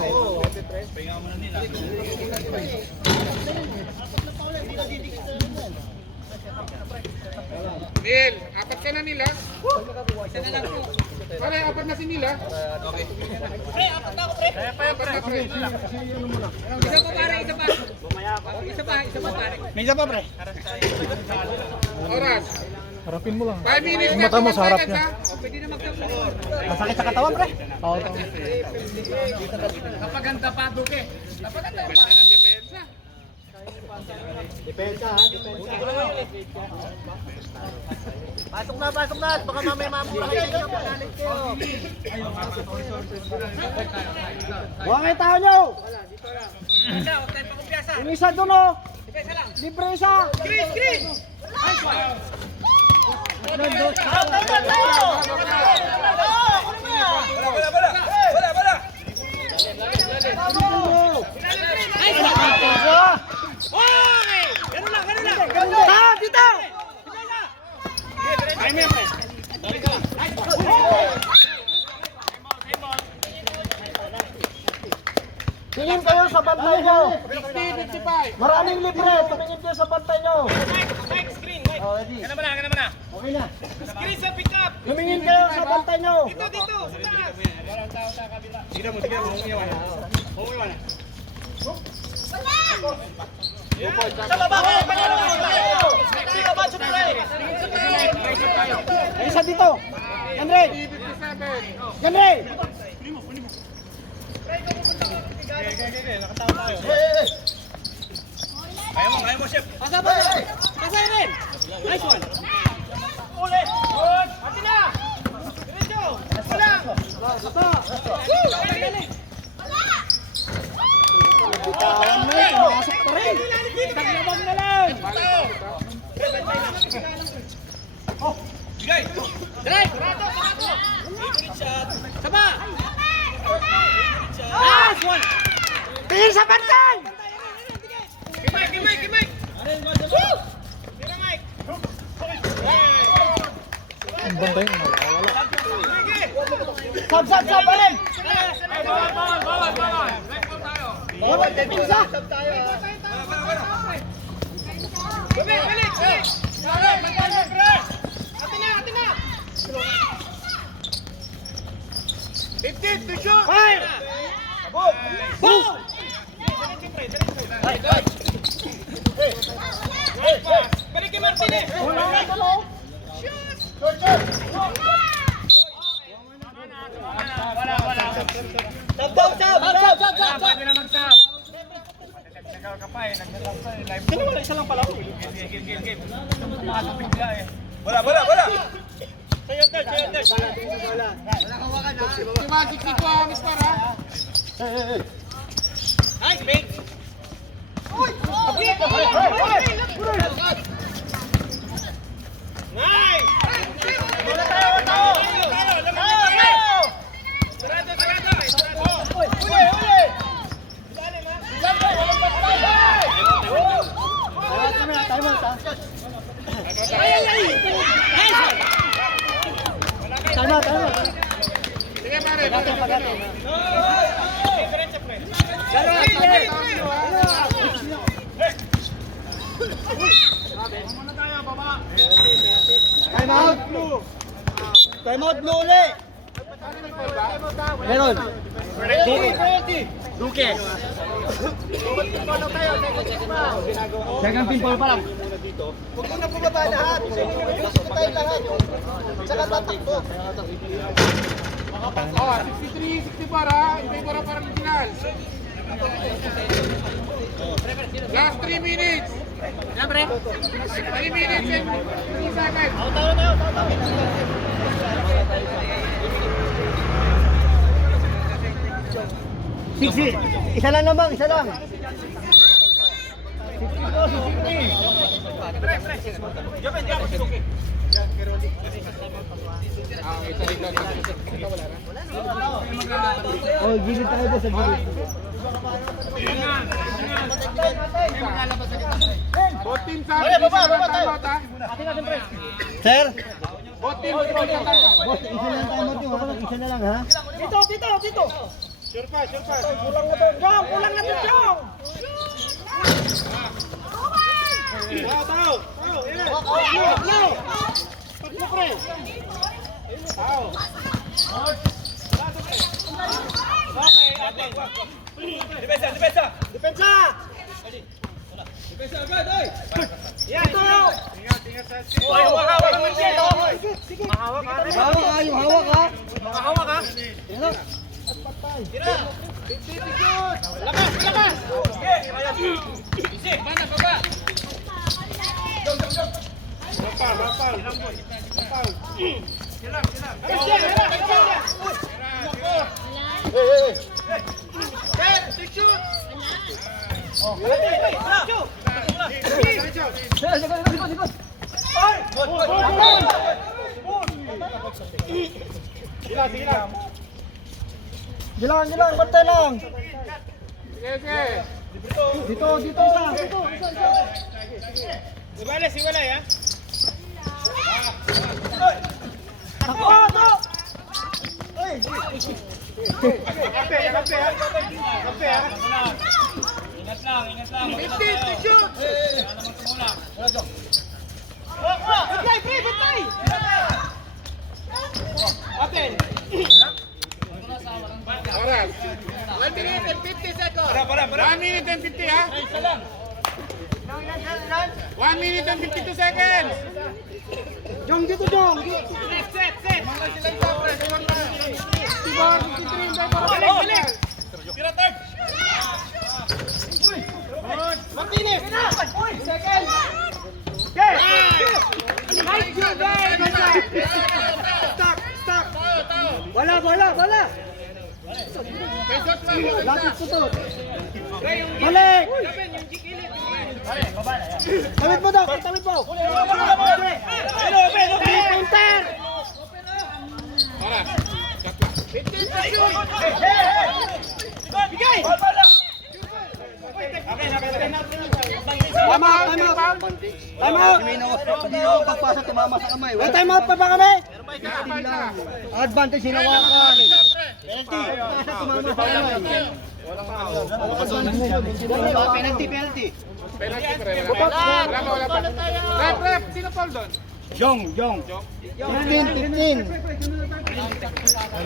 Neil, apat ka na nila. Pare, apat na si Nila. Okay. Pre, apat na ako, pre. Apat na, pre. Isa pa, pare. Isa pa, pare. May isa pa, pre. Oras. Harapin mo lang. 5 minutes Mata mo sa harap seconds, niya. ha? Masakit sa katawan, pre. Oo. Kapag ang tapado ke. Ganda ng depensa. Depensa, ha? Depensa. Pasok na. Baka mamaya mamula kayo. Huwag kayo tao nyo. Yung isa doon, oh. Libre isa. Chris. Dito! Tingin kayo sa bantay nyo. 55. Maraming libre. Tumingin kayo sa bantay nyo. Oh, ready. Kana mo na. Okay na. Tumingin kayo sa bantay nyo. Isa dito. Henry. 57. Henry. Kaya mo, chef. Pasa, Henry. Nice one. Pumasok pa rin. Taglabang na lang. Sama. Nice one. Tingin sa bantay. Ang bantay mo. Sab pa rin. Bawal. Bawal na pinsa. Fire! Boom! Balik kay Martinez. Wala. Sab! Pwede na mag-sub. Nagsagal ka pa eh. Nagsagal ka eh. Live. Isa lang pala. Game. Pumasok bigla eh. Wala. Si Magic dito ang star, ha? Nice, mate. Time out, ha? Time out. Sige, pare. Time out. Time out, blue ulit. Meron. Duke. Second team ball pa lang. Huwag mo na bumaba lahat. Gusto tayo lahat. Tsaka tatakbo. Oh, 63, 64, ha? Hindi ko na parang original. Last 3 minutes. 3 minutes and 3 seconds. Isa lang naman, isa lang. Oh, gilid tayo ba sa gilid? Both team sa akin. Baba tayo. Sir? Both team sa akin. Boss, isa lang tayo mo, isa na lang ha? Dito. Sure pa. Kulang na to, Jong. Kulang na to, Jong. Tao. No. Takbo, pre. Tao. Depensa. Yan, ito. Ingat sa team. Hawak ha, yung hawak ha. Lakas. Gilang, bantay lang. Sige. Dito lang. Siwalay ha. Ako, to. Kape ha. Ingat lang. 50 shoot. Bantay. Open. Oras. 1 minute and 50 seconds. Para. 1 minute and 50 ha. 1 minute and 52 seconds. Jong, dito, Jong. Set. Tibor, 53. Balik. Martinez. Second. Okay. Stop. Wala. Lapit ko to. Balik. Tawid mo daw. Counter. Oras. Bigay. Time out. Hindi ako pagpasa tumama sa kamay. Time out pa ba kami? Advantage hinawakan. Pagpasa tumama sa kamay. Penalty. Wala pa. Rep. Sino foul doon? Jong. 15.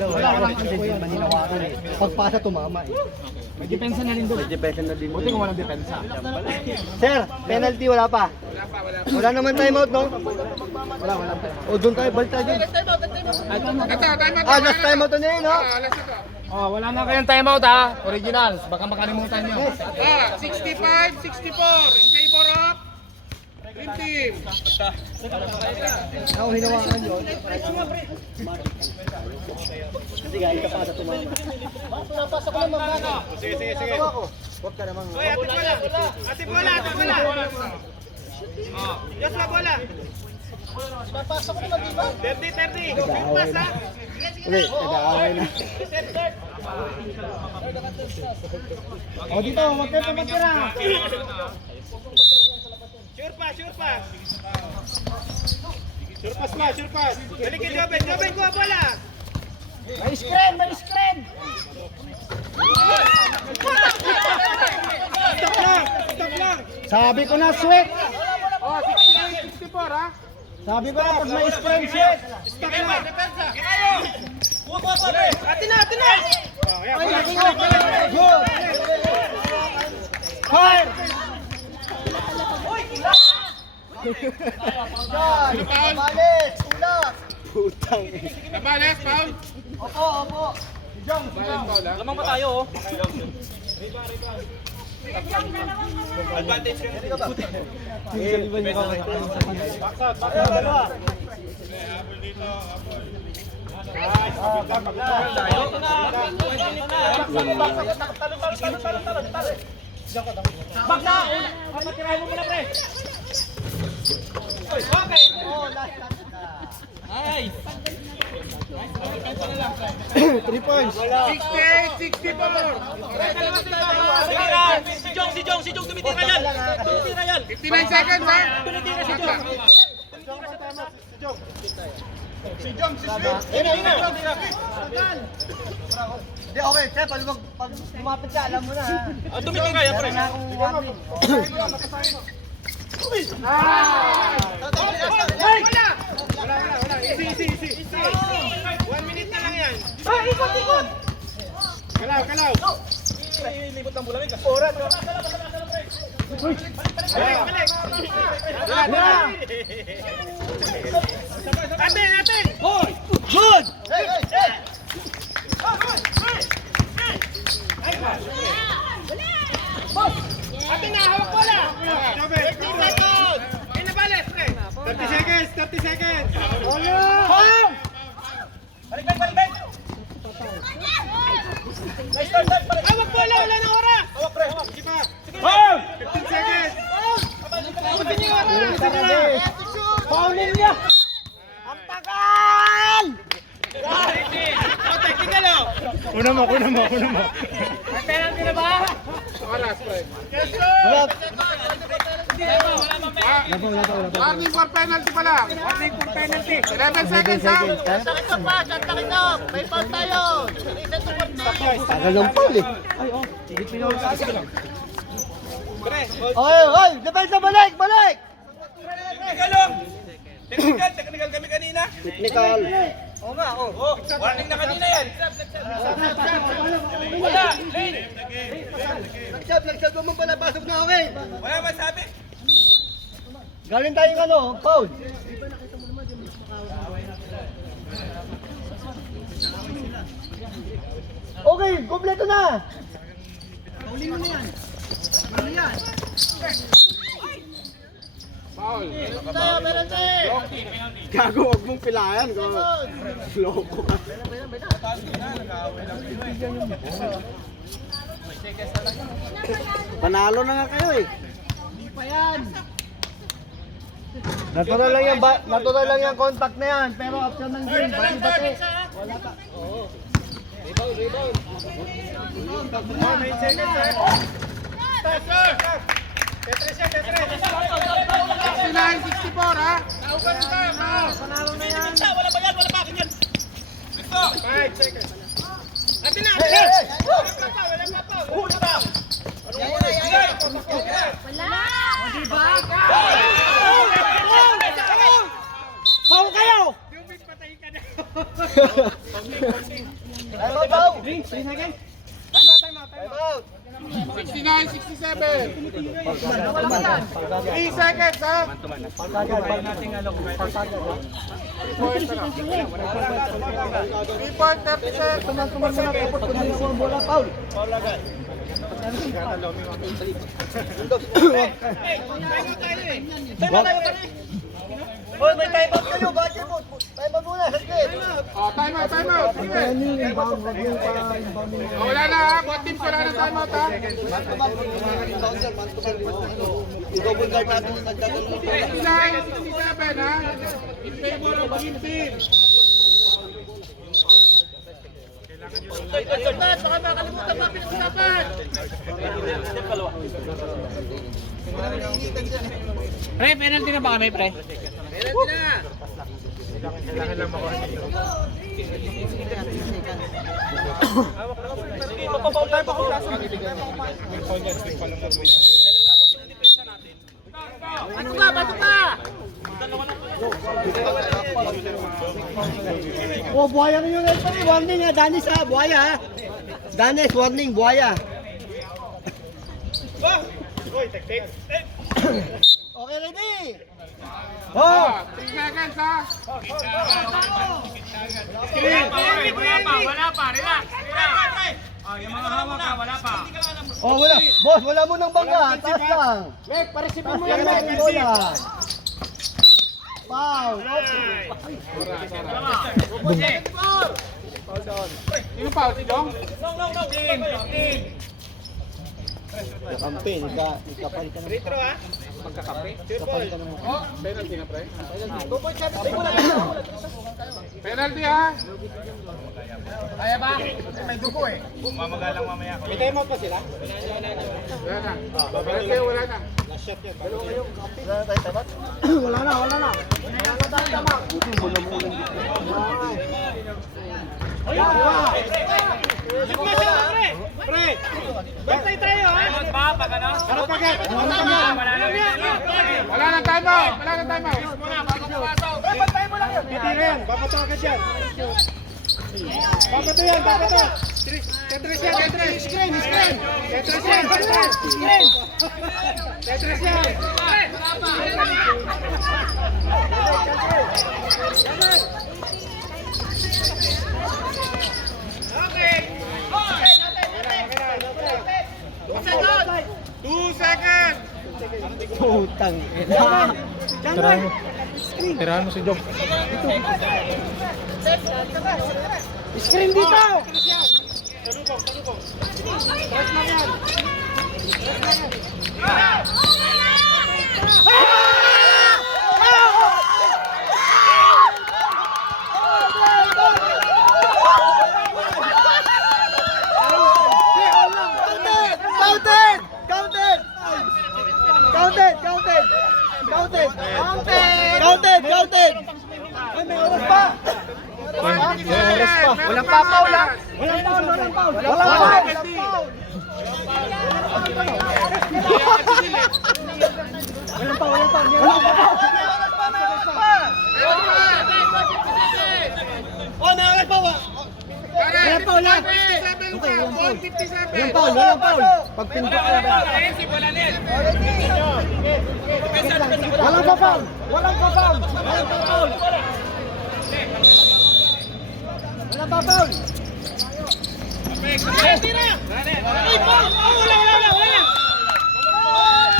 Wala kasi maninawakan eh. Pagpasa tumama eh. May depensa na rin doon. Depensa na din. Buti kung walang depensa. Sir, penalty wala pa. Wala naman timeout, no? Wala. O doon tayo, balik tayo dun. Ito, time out. Last timeout na yun, no? Last ito. Oh, wala na kayong timeout ha. Originals. Baka makalimutan nyo. 65-64 in favor of Green Team. Ako hinawakan yun. Hindi guys, kapasa tumama. Pinapasok ko naman baka. Sige. Huwag ka namang... Ate bola. Joshua bola. Pinapasok ko naman, di ba? 30. Pass ha. Ulit, nag-aaway na. O dito, huwag kayo pumatira. Sure pass. Sure pass. Balik kay Joben ko bola. May screen. Stop lang. Sabi ko na, sweat. 68-64 ha. Sabi ko na, pag may screen, sweat. Stop lang. Atin na. Good. Fire. Sino foul? Putang eh. Nabales, foul. Opo. Bales, foul ha. Lamang pa tayo oh. Bak na! Patirahin mo muna, pre! Okay! Ay! 3 points. 68, 64. Si Jong tumitira yan! Tumitira yan! 59 seconds, ha? Tumitira si Jong! Hindi, okay, Chef. Pag lumapit ka, alam mo na, ha? Tumitira yan, pre! Meron na akong warning. Easy. 1 minute na lang yan. Kalaw. Libot ng bulamig ka. Ate! Hoy! Good! Hey! Ate na, hawak bola. 30 seconds. Inabales, pre. 30 seconds. Balik! Hawak bola, wala na oras. Hawak, pre! Sige pa. Hoy! 15 seconds. Abutin niyo oras. Paulin niya. Ang tagal! Technical, oh. Una mo. May penalty na ba? Oras, pre. Wala. Warning for penalty pala. Warning for penalty. 11 seconds, ha? Tagal ng foul, eh. Oy! Depensa, balik! Technical kami kanina. Technical. Oo nga, oh. Warning na kanina yan. Wala! Lane! Nagshot mo pala, pasok na, okay? Wala masabi. Galing tayong ano, foul. Okay, kompleto na. Foul. Gago, huwag mong pilayan. Loko ka. Panalo na nga kayo, eh. Natural lang yung contact na yan, pero after ng game, bati-bati. Wala pa. Nine, 64, ha? Wala pa yan, wala pa akin yan. 5 seconds. Ate na! Paul kayo! Time out! 69, 67. 3 seconds, ha? 3.30 seconds. Bola, foul. Hoy, may time out kayo, bakit mo? Time out muna, saglit. Oh, time out. Sige. Oh, wala na, ha? Buat team ko, wala na time out, ha? I-double guard natin yung nagdadalo. 69, 67, ha? In favor of green team. Baka makalimutan mga pinag-usapan. Pre, penalty na ba kami, pre? Oh, buhaya na yung referee. Warning ha, Danis ha, buhaya ha. Danis, warning, buhaya. Okay, ready? Oh! 3 seconds, ha? Wala pa, relax. Oh, yung mga hawak ka, wala pa. Oh, wala. Boss, wala mo ng bangga. Taas lang. Mek, parisipin mo Yan yan, lang Mek. yung bola. Foul. Sino pa? Si Jong? Campaign, ikapalitan ng retro ha? Magkakape? Ikapalitan ng Oh, penalty na pre. Penalty ha? Kaya ba? May dugo eh. Mamagalang mamaya. May time out pa sila? Wala na. Penalty wala na. Wala na, wala na. Wala na tayo tama. buti mo na muna dito. Pre! Bantay tayo ha! Timeout pa, pag ano? Harap agad! Wala na. Wala na time out. Wala na time out. Titira yan, babato agad yan. Babato yan, babato. Tetris yan, tetris. Screen, screen. Tetris yan, tetris. Screen. Tetris yan. Putang. Tirahan mo. Tirahan mo si Jom. Screen dito! Counted! Counted! Counted! Counted! Counted! Counted! Counted! Ay, may oras pa! May oras pa! Walang pa, Paul! Walang foul, walang foul. Walang foul! Walang foul, walang foul. Oh, may oras pa! Walang foul na. Walang foul! Walang foul! Pag pinto ka na. Walang pa foul. Walang pa foul. Walang pa foul. Walang pa foul.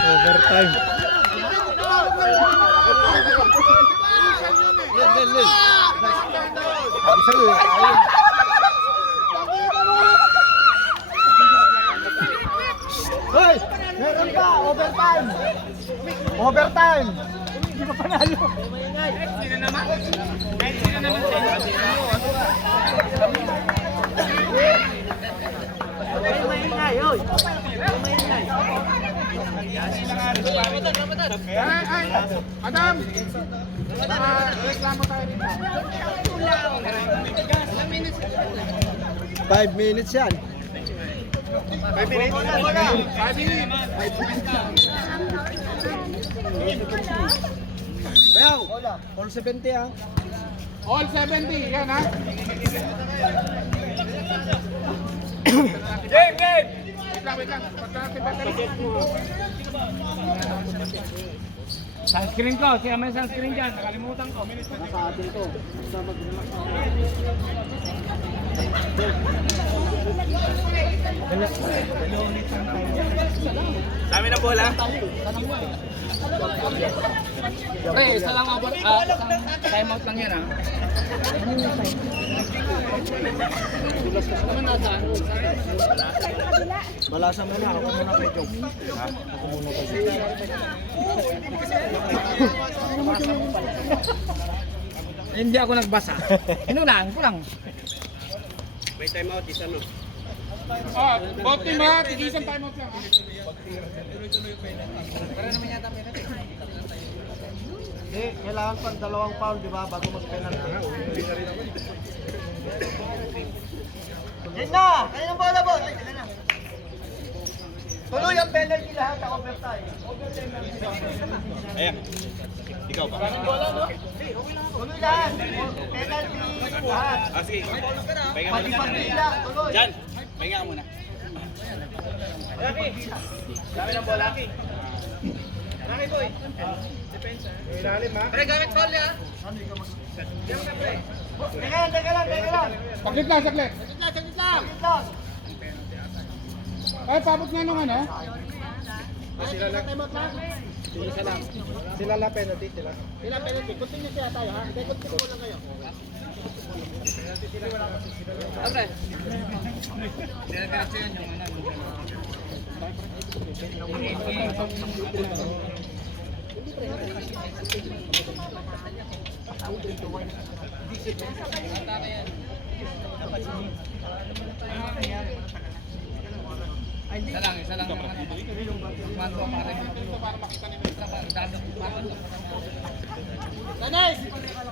Overtime. Hoy! Meron pa! Overtime! Overtime! Hindi pa panalo. Ay, Adam! Reklamo tayo dito. 5 minutes yan. 5 minutes? 5 minutes. Bayaw! All 70 ah. All 70, yan ha? Game, game! Wait lang. Pagka natin battery. Sunscreen ko, siya may sunscreen dyan. Nakalimutan ko. Sa atin to. Basta mag-relax ako. Dami ng bola. Pre, isa lang ako. Time out lang yan ha. Balasa mo na. Ako muna kay Jom. Ako muna kay Jom. Hindi ako nagbasa. Inunahan ko lang. Oh, both team ha? Tigisan time out lang ha? Hindi, kailangan pang 2 foul, di ba? Bago mag-penalty. Yan na! Kaya ng bola, boss! Tuloy ang penalty lahat ang overtime. Ayan. Ikaw ba? Tuloy lahat. Penalty lahat. Sige. Pahinga Pati-pati lang, tuloy. Jan, pahinga ka muna. Dami ng bola. Teka lang. Saglit lang, saglit. Saglit lang. Ay, pabot nga nung ano? Ay, time out lang. Sila la penalty, sila. Sila penalty. Continue siya tayo ha. Hindi, continue lang kayo. Isa lang. Danis!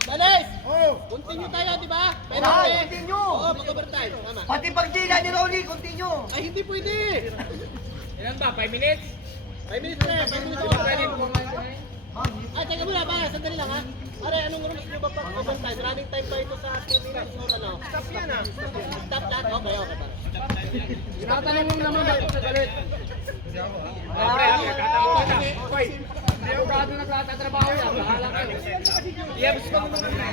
Danis! Oh! Continue tayo, di ba? Penalty. Continue! Oo, mag-overtime. Tama. Pati pag di na ni Rolly, continue! Ay, hindi pwede. Ilan ba? 5 minutes? 5 minutes na. 5 minutes ako. Ay, teka muna, ba? Sandali lang ha. Pare, anong rules nyo ba pag overtime? Running time ba ito sa 2 minutes o ano? Stop yan ah. Stop lahat? Okay, okay. Tinatanong mo naman ako sa galit. Pre, tatanong ka na. Hoy, hindi ako gado nagtatrabaho yan. Bahala ka. Iyabos ko naman na.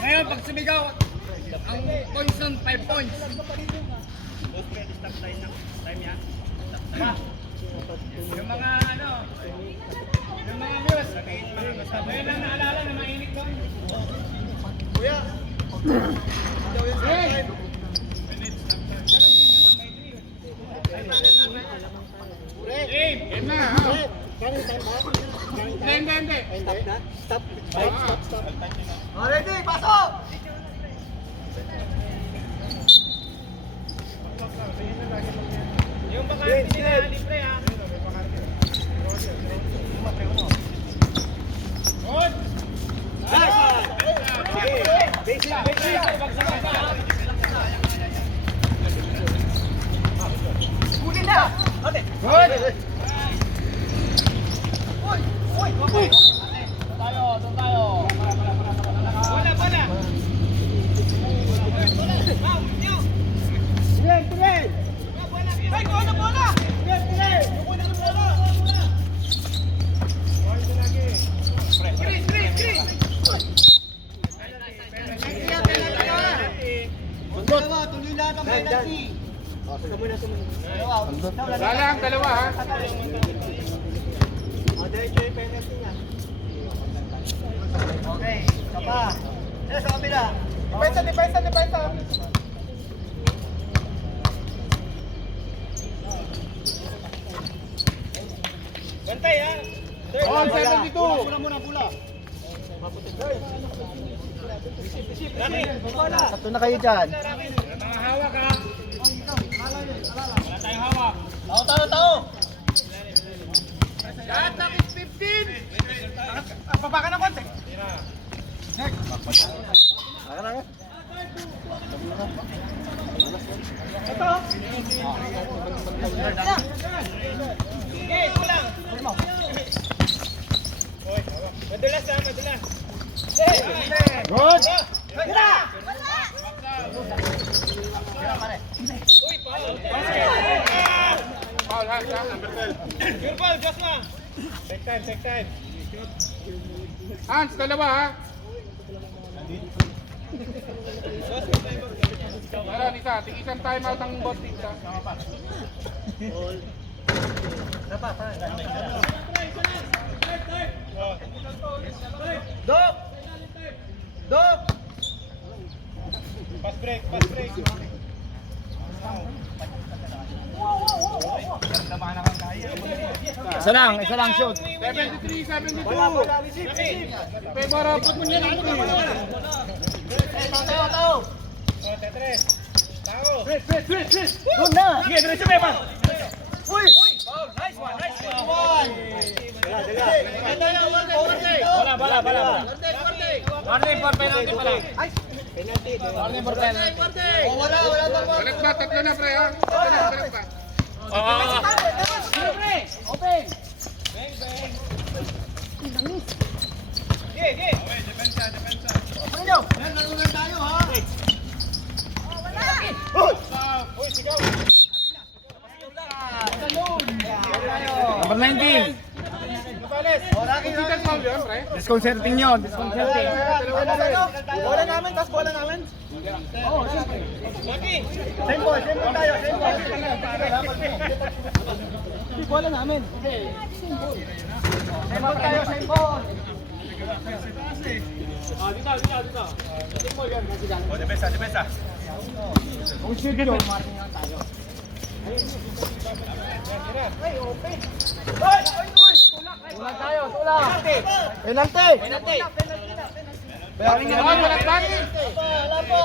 Ngayon, pag sumigaw, ang points nun, 5 points. Yung mga ano, yung mga news, ngayon lang naalala na mainit doon. Kuya! Game na ha. Running time ba? Running time? Hindi. Stop na? Stop. Stop. Ready, pasok! Yung bakante nila, libre ha. Good! Kunin na! Ate! Good! Bola! Tingin! Tingin! Ay, bola! Tingin! Tingin! Dalawa, tuloy lahat ang penalty! Lalang, dalawa ha. Diretso yung penalty niya. Okay, isa pa. Sila sa kabila. Depensa. Bantay ha! Oh, 72. Tatlo na kayo dyan. Mga hawak ha! Wala tayong hawak. Tao! Lahat ng 15! Baba ka na konti. Sige, ito lang. Madulas ha, madulas. Good. Uy, Paul. Foul ha, number 12. Your ball, Josma. Take time. Hans, dalawa ha. Meron isa, isang time out ang boss team sa. Dok! Pass break. Isa lang shoot. 73, 72. Receive! Favor of mo niya lang. Tao! Doon na. Sige, diretso pa ba? Uy! Nice one. Bala. Bala. Warning for penalty pa lang. Warning for penalty. Oh, wala pa ba? Balik ba? Tatlo na pre ha. Balik ba? Open. Sige. Ano nyo? Nalunan tayo ha? Number 19. Consider foul yun pre. Disconcerting yun. Disconcerting. Bola namin, tas bola namin. Same ball tayo, same ball. Hindi ko alam namin. Symbol tayo, symbol. Kung shoot yun. Tulak tayo, tulak. Penalty! Wala pa. Wala po.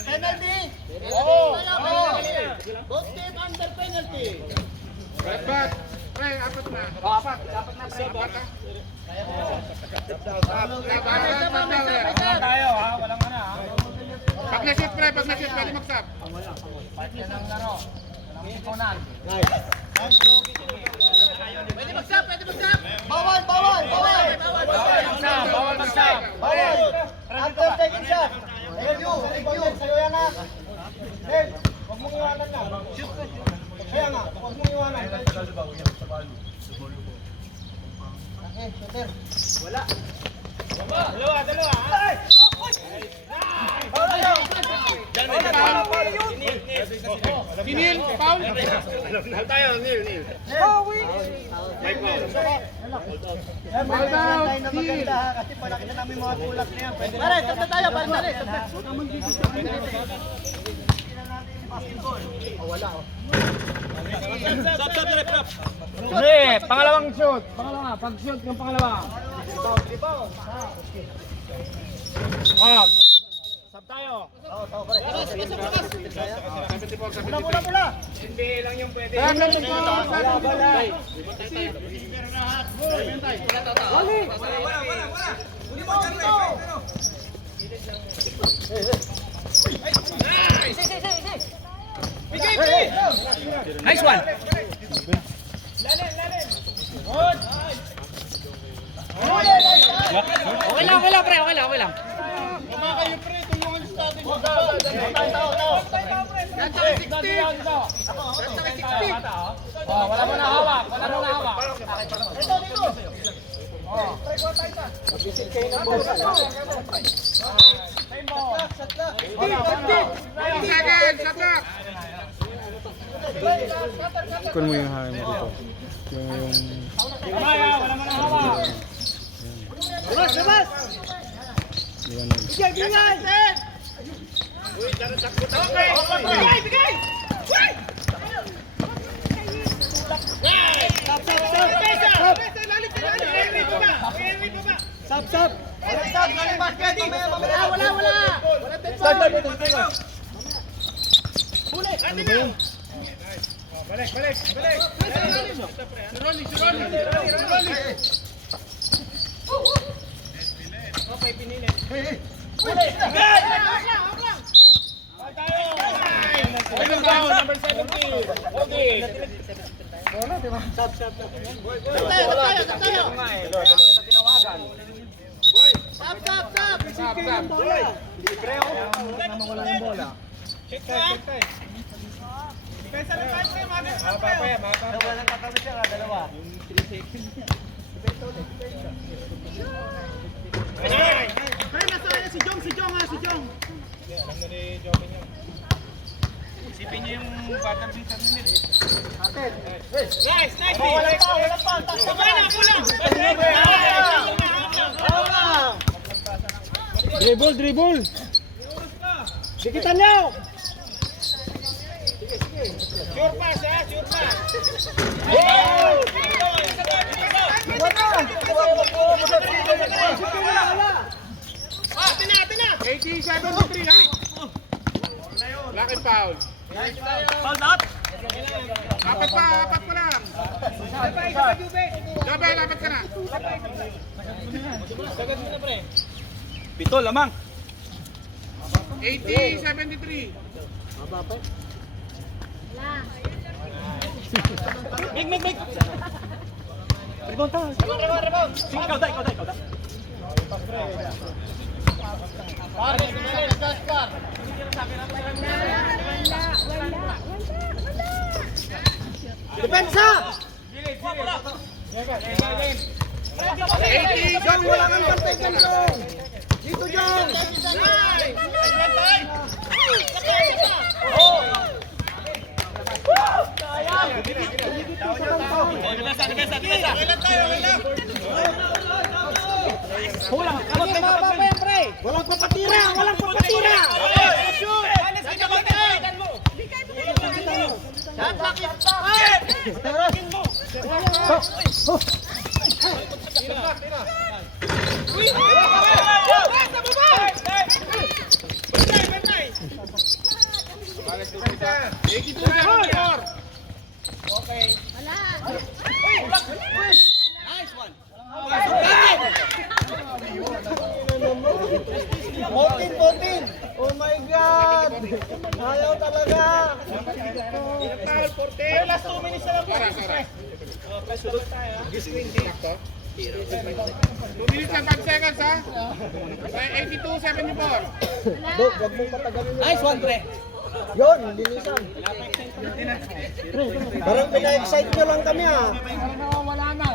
Penalty. Wala po. Both team under penalty. Dapat. Pre, apat na. Apat na pre. Tayo ha, walang ano ha. Pag na-shoot pre, pag na-shoot, pwede mag-stop. Parte ng laro. Ikunan. Pwede mag-stop, pwede mag-stop. Bawal, bawal, bawal. Bawal mag-stop. Bawal! After taking shot! Thank you! Sa'yo yan ha! Hey, huwag mong iwanan na. Shoot ko. Kaya nga, huwag mong iwanan. Okay, shooter. Wala. Dalawa. Sinil, foul. Foul out! Tayo na maganda ha, kasi palaki na namin mga tulak na yan. Pwede Pare, tapos tayo, pare, pare. Pre, pangalawang shoot. Pag shoot ng pangalawa. Oh. Sab tayo. Pula! NBA lang yung pwede. Kaya lang ito. Nice one. Okay lang, pre. Okay lang. Oh, wala mo na hawak. Seconds, shot clock. Ikon mo yung hakin mo dito. Yung... Wala mo na hawak. Yan. Stop! Galing basket! Mamaya! Wala. Number 17. Okay. Isipin niyo yung batang bitter nila. Nice! Wala pa! Dribble! Dikitan niyo! Sure pass, ha? Sure pass! Atin na. 18-73 ha. Laki foul. Foul out! Apat pa lang. Jobel, apat ka na. Sagad mo na, pre. Pito lamang. 80-73. Mig! Rebound. Ikaw da. Depensa! 80, Jong, wala kang pantay dyan, Jong! Dito, Jong! Walang papatira! Walang papatira! Nice one. 14. Oh my God! Ayaw talaga! Last 2 minutes na lang po. 2 minutes and 5 seconds ha. 82-74. Dok, wag mong patagalin yun. Nice one, pre. Yun, linisan. Parang pina-excite nyo lang kami ha. Wala na.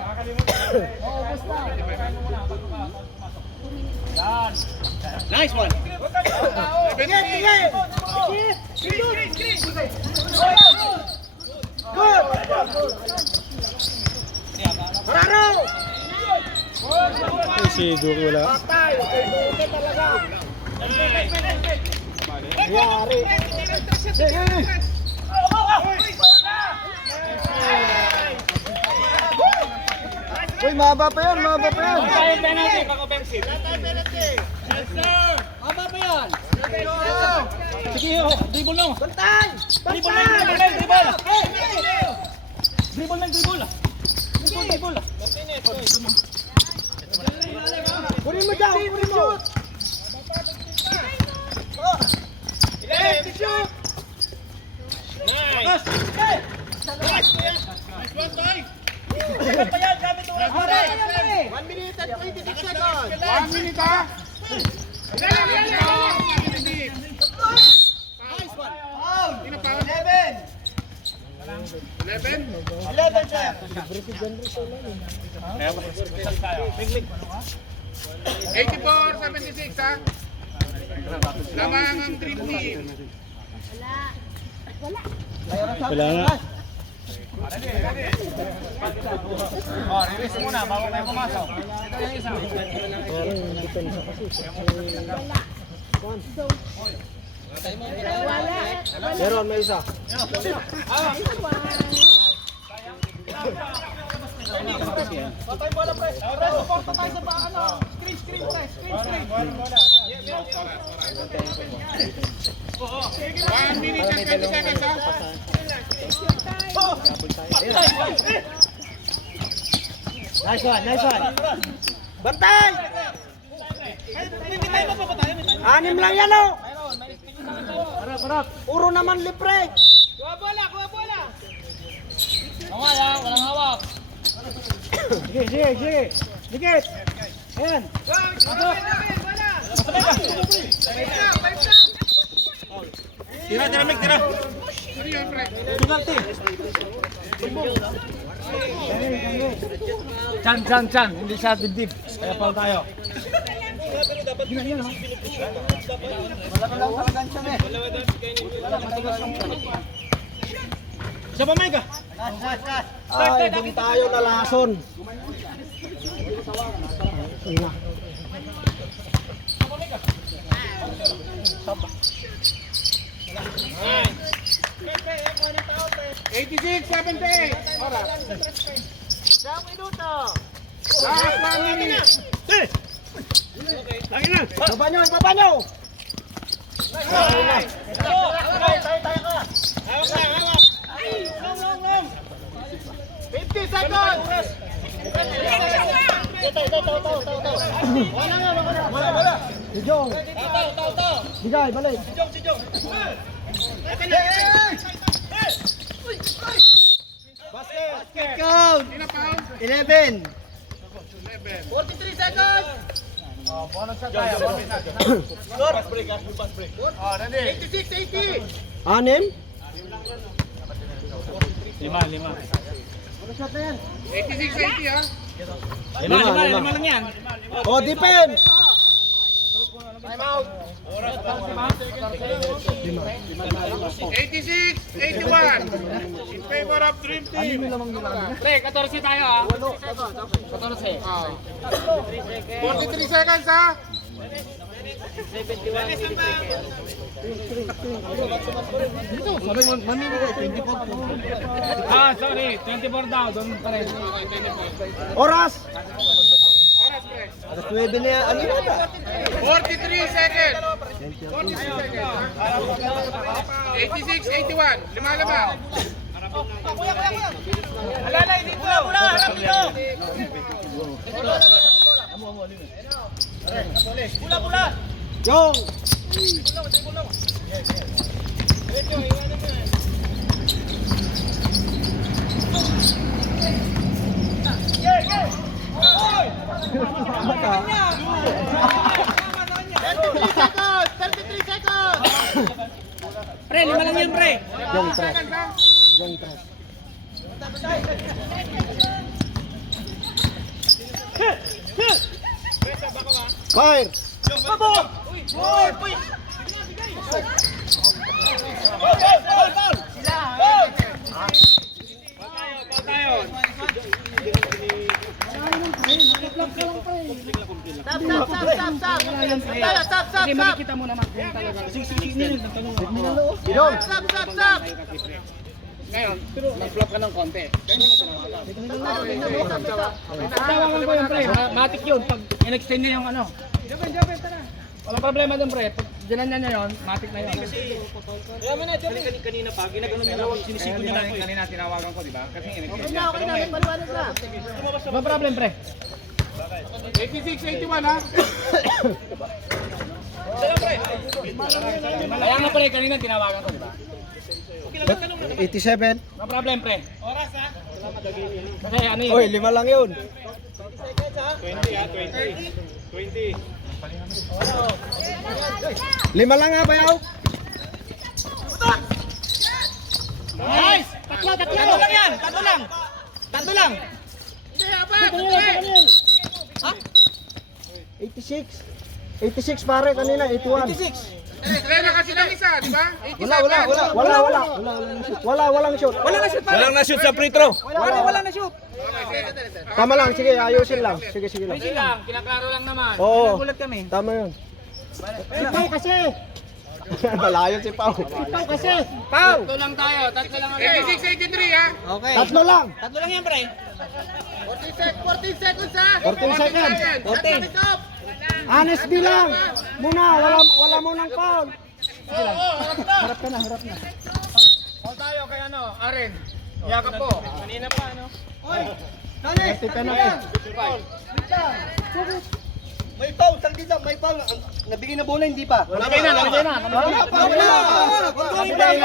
Nice one. Ay, si Duki wala. Uy, mahaba pa yan, mahaba pa yan. Aba pa yan. Sige, dribble no. Bantay! Dribble lang, dribble. Dribble ng dribble. Dribble. Kunin mo dyan, kunin mo. Pa yan, gamit oras mo rin. 1 minute and 26 seconds. 1 minute ha. Nice one. Sino pa? 84-76 ha. Lamang ang dream team. Wala nga. Release muna bago kayo pumasok. Ito yung isa. Meron, may isa. Patay bola pre. Patay sa baka ano. Screen pre. Screen. 1 minute and 20 seconds ha. Nice one. Bantay! May time pa ba tayo? 6 lang yan oh! Harap. Puro naman libre. Kuha bola. Walang hawak. Sige. Dikit. Ayan. Tira, tira. Ano yun, pre? Penalty. Chan. Hindi siya dibdib. Kaya foul tayo. Siya pa, Mike. Ay, doon tayo nalason. Ina. 86-78. Oras. Isang minuto. Last 1 minute. Baba nyo. Hawak. 50 seconds. Wala. Si Jong. Bigay, balik. Basket count. Sino pa? 11. 43 seconds. Oh, ready. 86-80. 6. 5. Ano shot na yan? 86-80 ha. 5 lang yan. Oh, defense. Time out. 86, 81. In favor of Dream Team. Pre, 14 tayo ah. 14. 43 seconds ha. Ah, sorry. 24 daw. Doon pa rin. Oras! Oras, pre. Alas 9 na yan. Ano na ba? 43 seconds. 46 seconds. 86, 81. Lumalabas. Alalay, dito. Mula, harap dito. Pula. Yung! Pre, 5 lang yan, pre. Yung tres. Yung tres. Fire! Sige, makikita mo naman kung talaga. Yung! Ngayon, mag-flop ka ng konti. Tawagan ko yun, pre. Matik yun. Pag in-extend niya yung ano. Walang problema dun, pre. Pag ginanyan niya yun, matik na yun. Kaya mo na, kanina pa, ginaganon niya lang. Sinisipo niya lang. Kanina tinawagan ko, di ba? Kasi in-extend niya. Walang problem, pre. 86, 81 ha. Kaya nga, pre, kanina tinawagan ko, di ba? 87. No problem, pre. Oras, ha? Kasi ano yun? Oy, 5 lang yun. 5 lang nga, bayaw. Nice! Tatlo lang yan! Tatlo lang! 86. 86 pare kanina, 81. 86. Trena kasi ng isa, di ba? 87. Walang shoot. Walang na-shoot sa free throw. Wala na shoot! Tama lang, sige, ayusin lang. Sige lang. Easy lang, kinaklaro lang naman. Oo. Nagulat kami. Tama yun. Si Pau kasi. Malayo si Pau. Pau kasi. Pau. Tatlo lang tayo, tatlo lang. 86, 83 ha. Tatlo lang. Tatlo lang yan, pre. 14 seconds ha. 14 seconds. 14. Honest bilang. Muna, wala munang foul. Harap ka na. O tayo kay ano, Aren. Yakap po. Kanina pa, ano? Kasi penalty. May foul, tanggi lang, may foul. Nabigay na bola, hindi pa. Nabigay na. Nabigay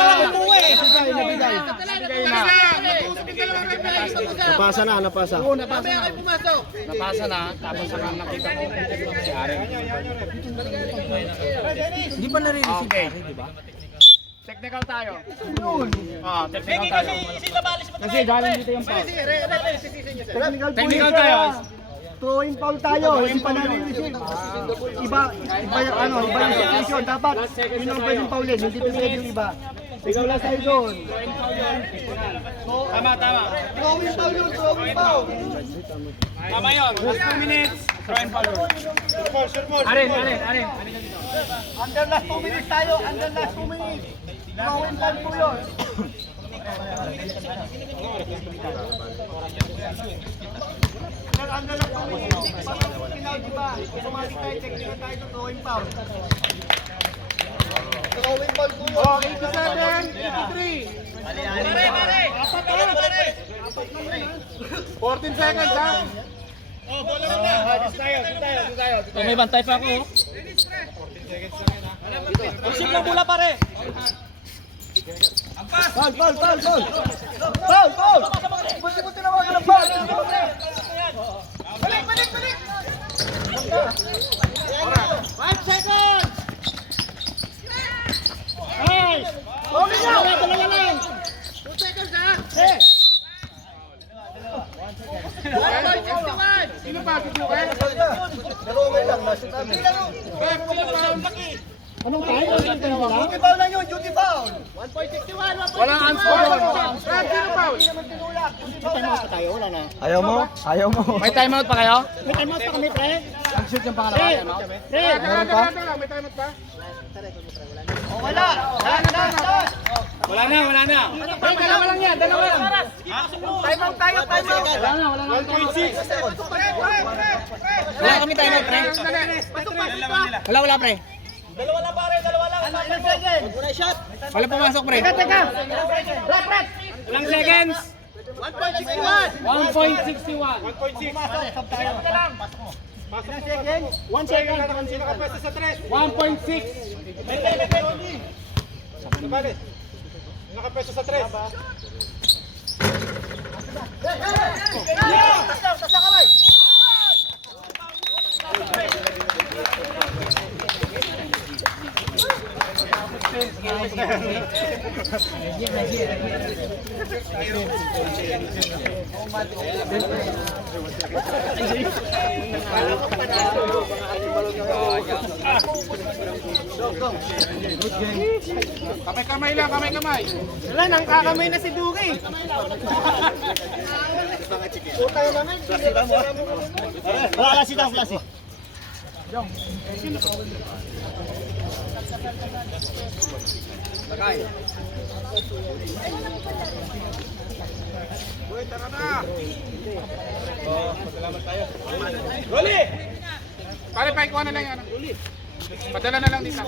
Napasa na, napasa. Napasa na, tapos saka nakita ko si Aren. Hindi pa nare-receive Aren, di ba? Technical tayo. Technical tayo. Kasi galing dito yung foul. Technical tayo. Throwing foul tayo, hindi pa nare-receive. Iba yung situation. Dapat, yun ang pwedeng foulin, hindi pwede yung iba. Ikaw lang sa'yo doon. Tama. Throwing foul yun, throwing foul. Tama yun. Last 2 minutes. Try and follow. Aren. Under last 2 minutes tayo, under last 2 minutes. Throwing foul po yun. Under last 2 minutes. Diba? Automatic tayo, technical tayo sa throwing foul. Throwing foul po yun. 87, 83. 14 seconds ha. May bantay pa ako. Isip mo pula pare. Foul! Buti mo tinawagan ng foul! Balik! 5 seconds! Nice! Dalawa lang! 2 seconds ha! Sino pa? Si Duque? Pero okay lang, Anong time? Duty foul lang yun, duty foul. 1.61, 1.61. Walang answer doon. Brad, sino foul? Ayaw mo? Ayaw mo. May timeout pa kayo? May time out pa kami, pre. Ang-shoot yung pangalawa. Pre, ano? pre. Taga lang, may time out pa? Wala. Wala na. Pre, dalawa lang yan, dalawa lang. Time out tayo, time out. Wala na. 1.6. Wala kami timeout, pre. Wala, pre. Wala pumasok, pre. Teka. Rap. Ilang seconds? 1.61. 1.61. 1 second. Sino ka pwesto sa 3? 1.6. Balik. Nakapwesto sa 3. Kamay-kamay lang, kamay-kamay. Wala, nang kakamay na si Duki. Wala klase daw, klase. Pare, paikuha na lang yan. Padala na lang dito.